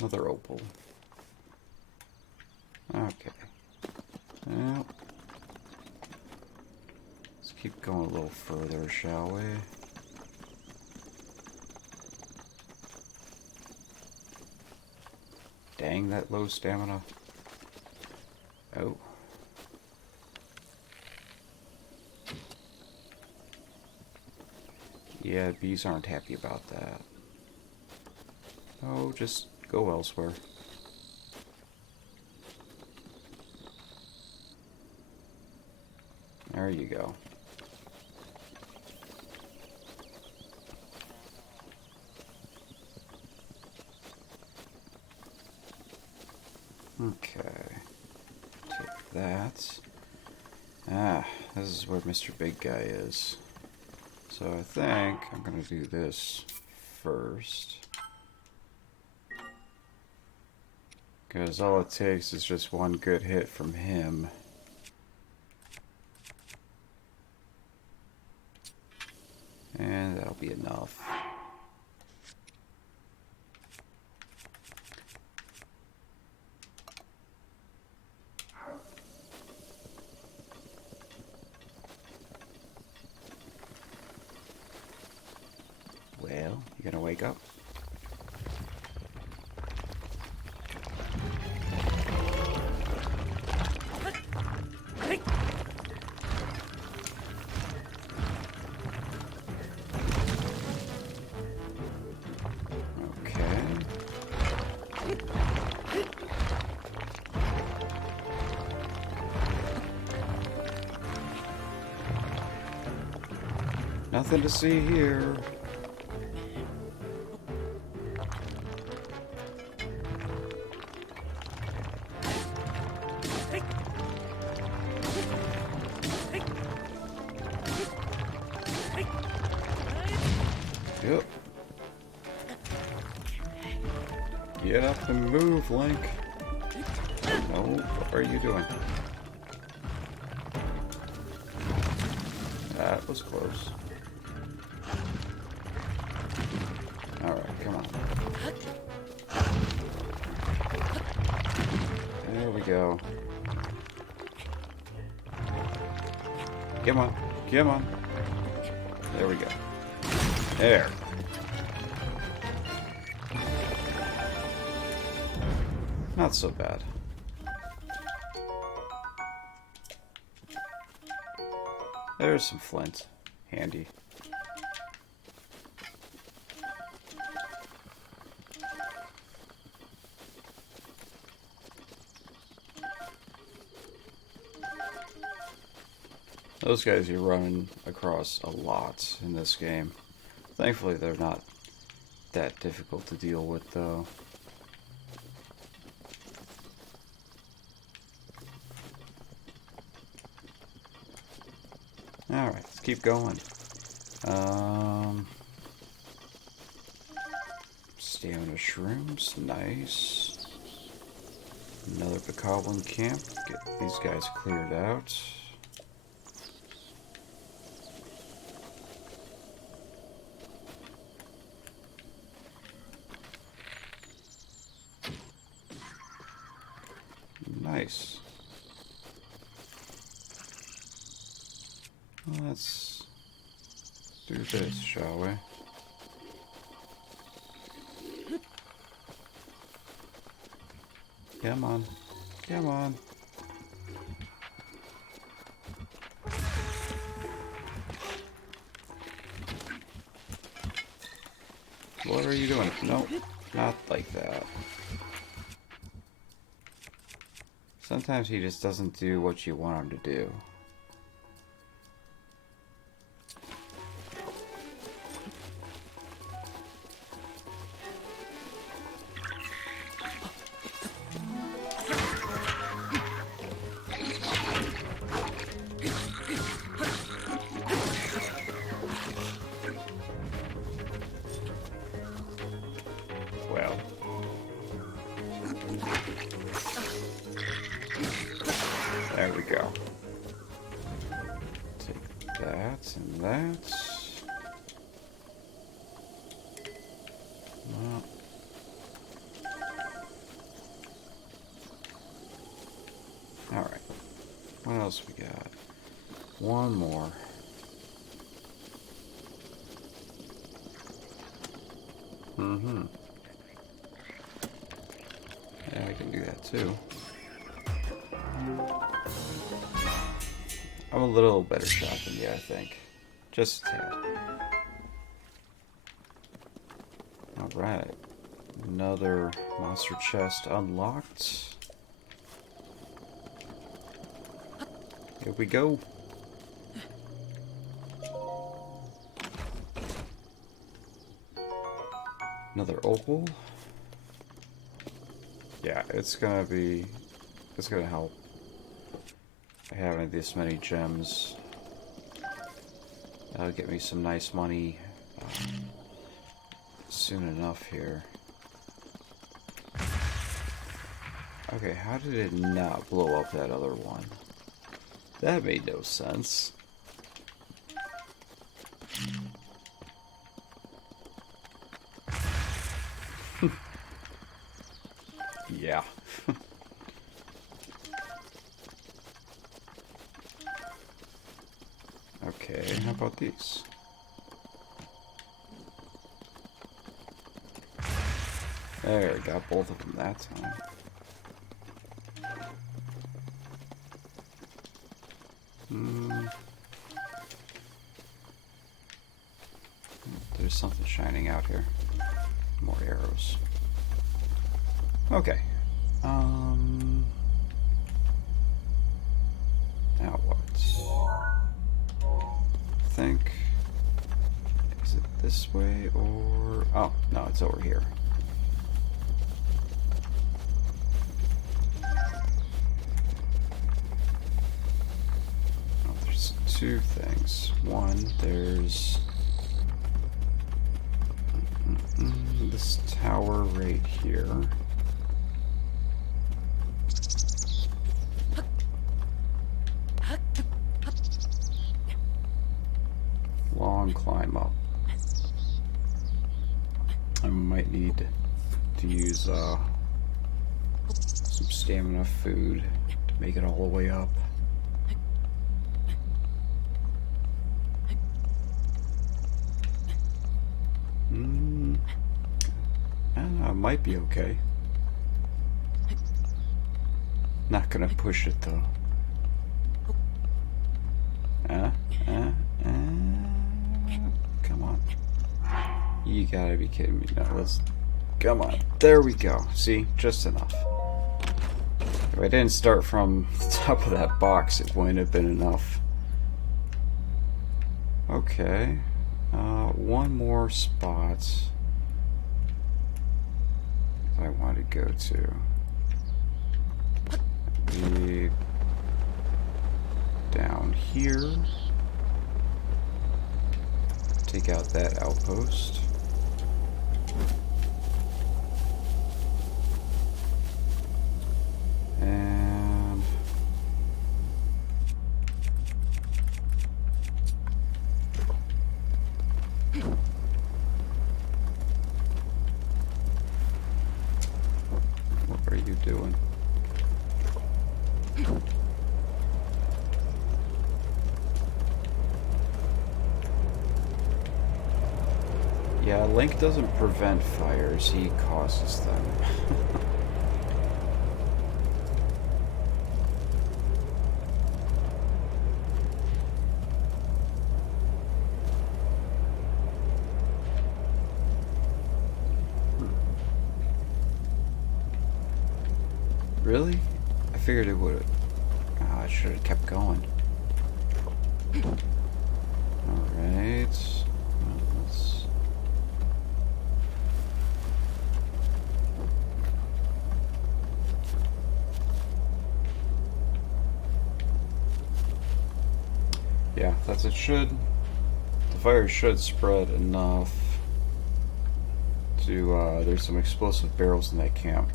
Another opal. Okay. Well, let's keep going a little further, shall we? Dang, that low stamina. Oh. Yeah, bees aren't happy about that. Oh, just go elsewhere. There you go. Okay. Take that. Ah, this is where Mr. Big Guy is. So I think I'm gonna do this first. Because all it takes is just one good hit from him. And that'll be enough. Well, you gonna wake up? Okay. Nothing to see here. Yep. Get up and move, Link. No, what are you doing? That was close. Alright, come on. There we go. Come on. Come on. There we go. There. Not so bad. There's some flint. Handy. Those guys you're running across a lot in this game. Thankfully they're not that difficult to deal with though. Alright, let's keep going. Stamina shrooms, nice. Another Bokoblin camp. Get these guys cleared out. Nice. Let's do this, shall we? Come on. Come on. What are you doing? Nope, not like that. Sometimes he just doesn't do what you want him to do. Well. There we go. Take that and that. Well. Alright. What else we got? One more. Mm-hmm. Yeah, I can do that too. I'm a little better shot than you, I think. Just a tad. Alright. Another monster chest unlocked. Here we go. Another opal. Yeah, it's gonna help having this many gems. That'll get me some nice money soon enough here. Okay, how did it not blow up that other one? That made no sense. Yeah. Okay, how about these? There, got both of them that time. There's something shining out here. More arrows. Okay. Now what? I think. Is it this way or. Oh, no, it's over here. Oh, there's two things. One, there's. This tower right here. Long climb up. I might need to use some stamina food to make it all the way up. I don't know, it might be okay. Not gonna push it though. Come on. You gotta be kidding me. No, let's. Come on. There we go. See? Just enough. If I didn't start from the top of that box, it wouldn't have been enough. Okay. One more spot I want to go to. Maybe down here. Take out that outpost. And what are you doing? Yeah, Link doesn't prevent fires, he causes them. Really? I figured it would. Oh, I should have kept going. Alright. Well, let's... Yeah, that's it. Should... The fire should spread enough to, there's some explosive barrels in that camp.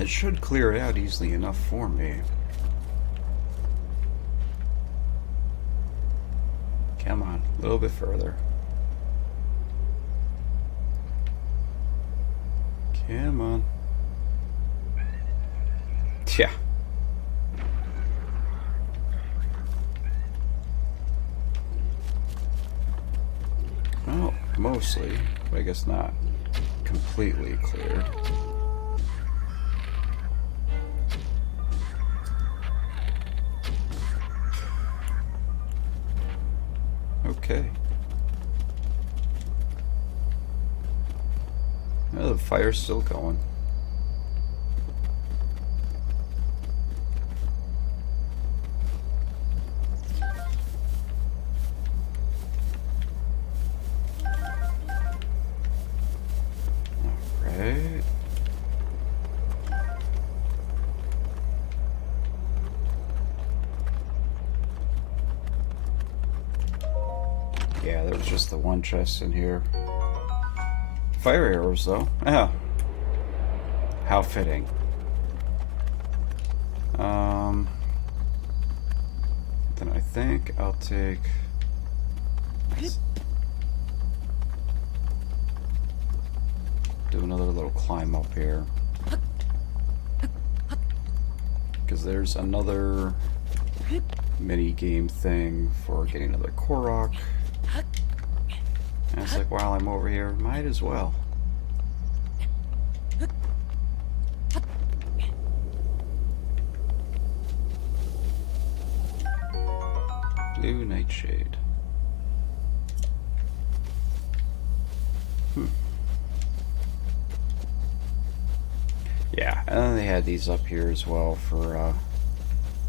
It should clear it out easily enough for me. Come on, a little bit further. Come on. Yeah. Well, mostly, but I guess not completely cleared. Okay. Oh, the fire's still going. Alright. Yeah, there was just the one chest in here. Fire arrows, though. Oh. How fitting. Then I think I'll take... Do another little climb up here. Because there's another mini game thing for getting another Korok. And it's like, while I'm over here, might as well. Blue Nightshade. Yeah, and then they had these up here as well for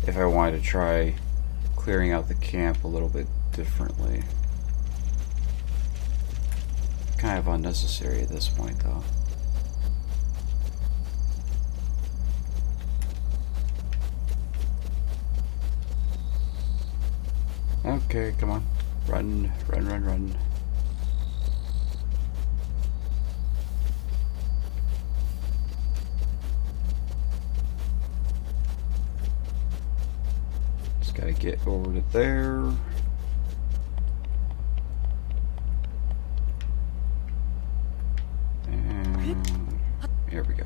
if I wanted to try clearing out the camp a little bit differently. Kind of unnecessary at this point, though. Okay, come on. Run, run, run, run. Just gotta get over to there. And here we go.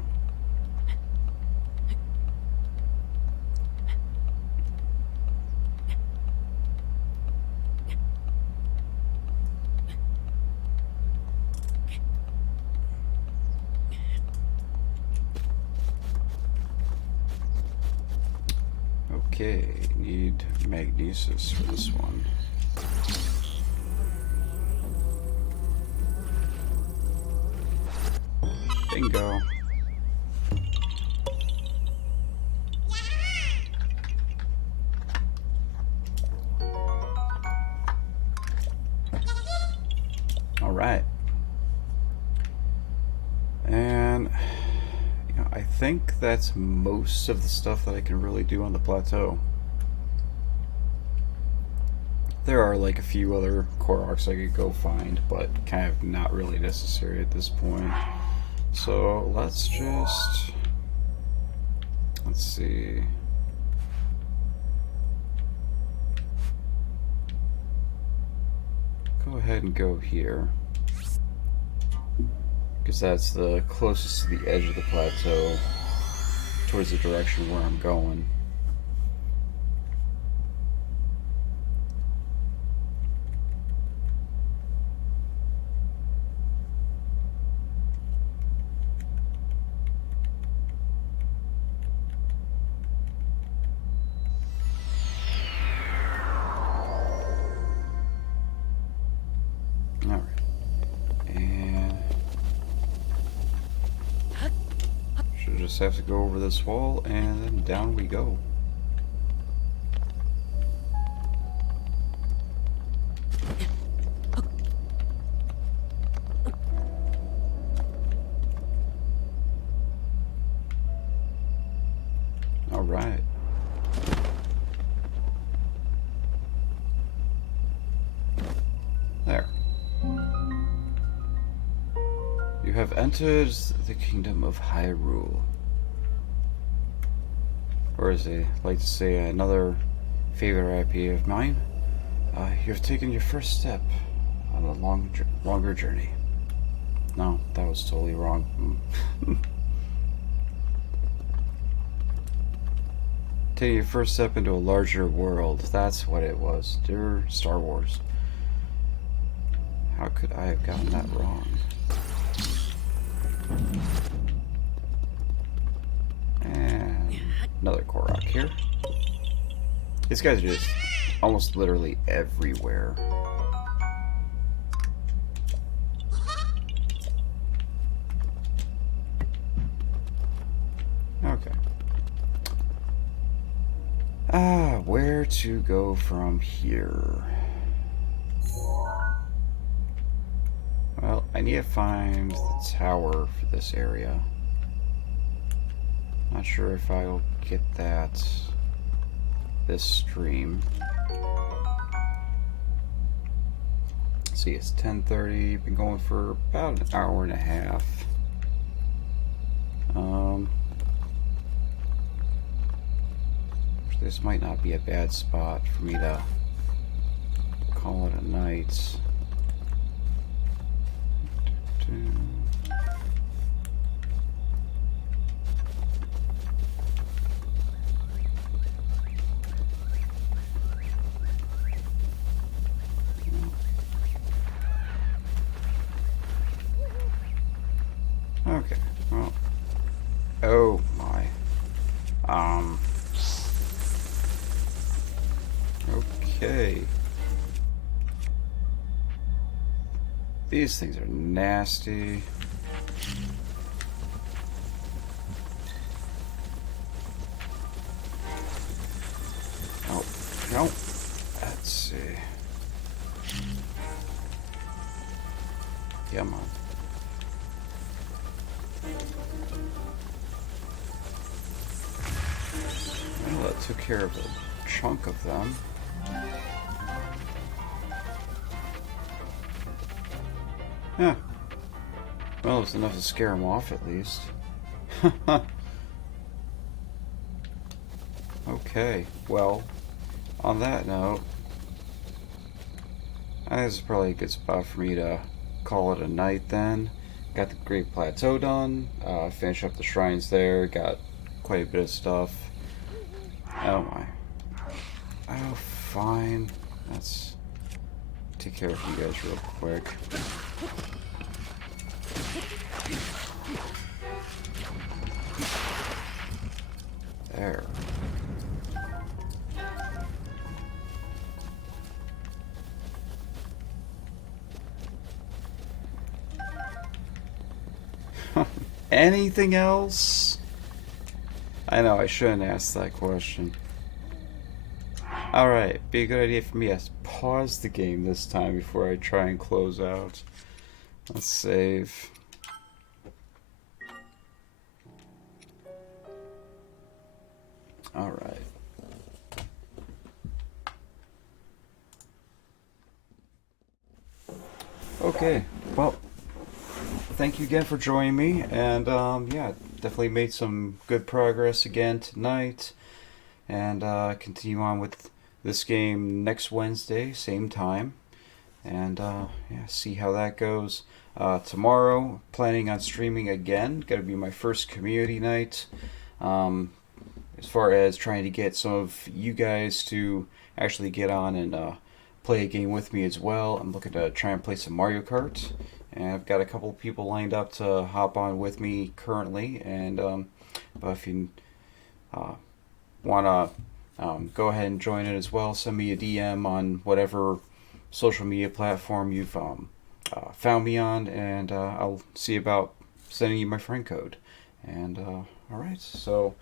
Okay, need magnesis for this one. Bingo. All right. And I think that's most of the stuff that I can really do on the plateau. There are like a few other Koroks I could go find, but kind of not really necessary at this point. So let's see. Go ahead and go here, because that's the closest to the edge of the plateau towards the direction where I'm going. just have to go over this wall and then down we go. Alright. There. You have entered the kingdom of Hyrule. Or as they like to say, another favorite IP of mine. You have taken your first step on a longer journey. No, that was totally wrong. Taking your first step into a larger world. That's what it was. Dear Star Wars. How could I have gotten that wrong? And another Korok here. These guys are just almost literally everywhere. Okay. Where to go from here? Well, I need to find the tower for this area. Not sure if I'll get that this stream. Let's see, it's 10:30. Been going for about an hour and a half. This might not be a bad spot for me to call it a night. Okay, well, oh my, okay, these things are nasty. Oh, no, let's see, come on. Well, that took care of a chunk of them. Yeah. Well, it's enough to scare them off at least. Okay, well, on that note, I think this is probably a good spot for me to call it a night then. Got the Great Plateau done, finished up the shrines there, got quite a bit of stuff. Oh my. Oh, fine. Let's take care of you guys real quick. There. Anything else? I know, I shouldn't ask that question. Alright, be a good idea for me to pause the game this time before I try and close out. Let's save. Alright. Okay, well, thank you again for joining me, and yeah, definitely made some good progress again tonight, and continue on with this game next Wednesday, same time, and yeah, see how that goes. Tomorrow, planning on streaming again. Gonna be my first community night. As far as trying to get some of you guys to actually get on and play a game with me as well. I'm looking to try and play some Mario Kart, and I've got a couple of people lined up to hop on with me currently. And but if you want to go ahead and join it as well, send me a DM on whatever social media platform you've found me on, and I'll see about sending you my friend code. And All right. So,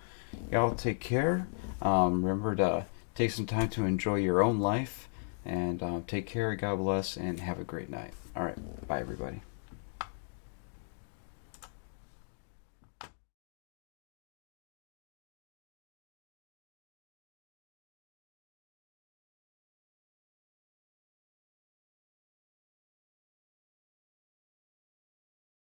y'all take care. Remember to take some time to enjoy your own life, and take care. God bless, and have a great night. All right. Bye, everybody.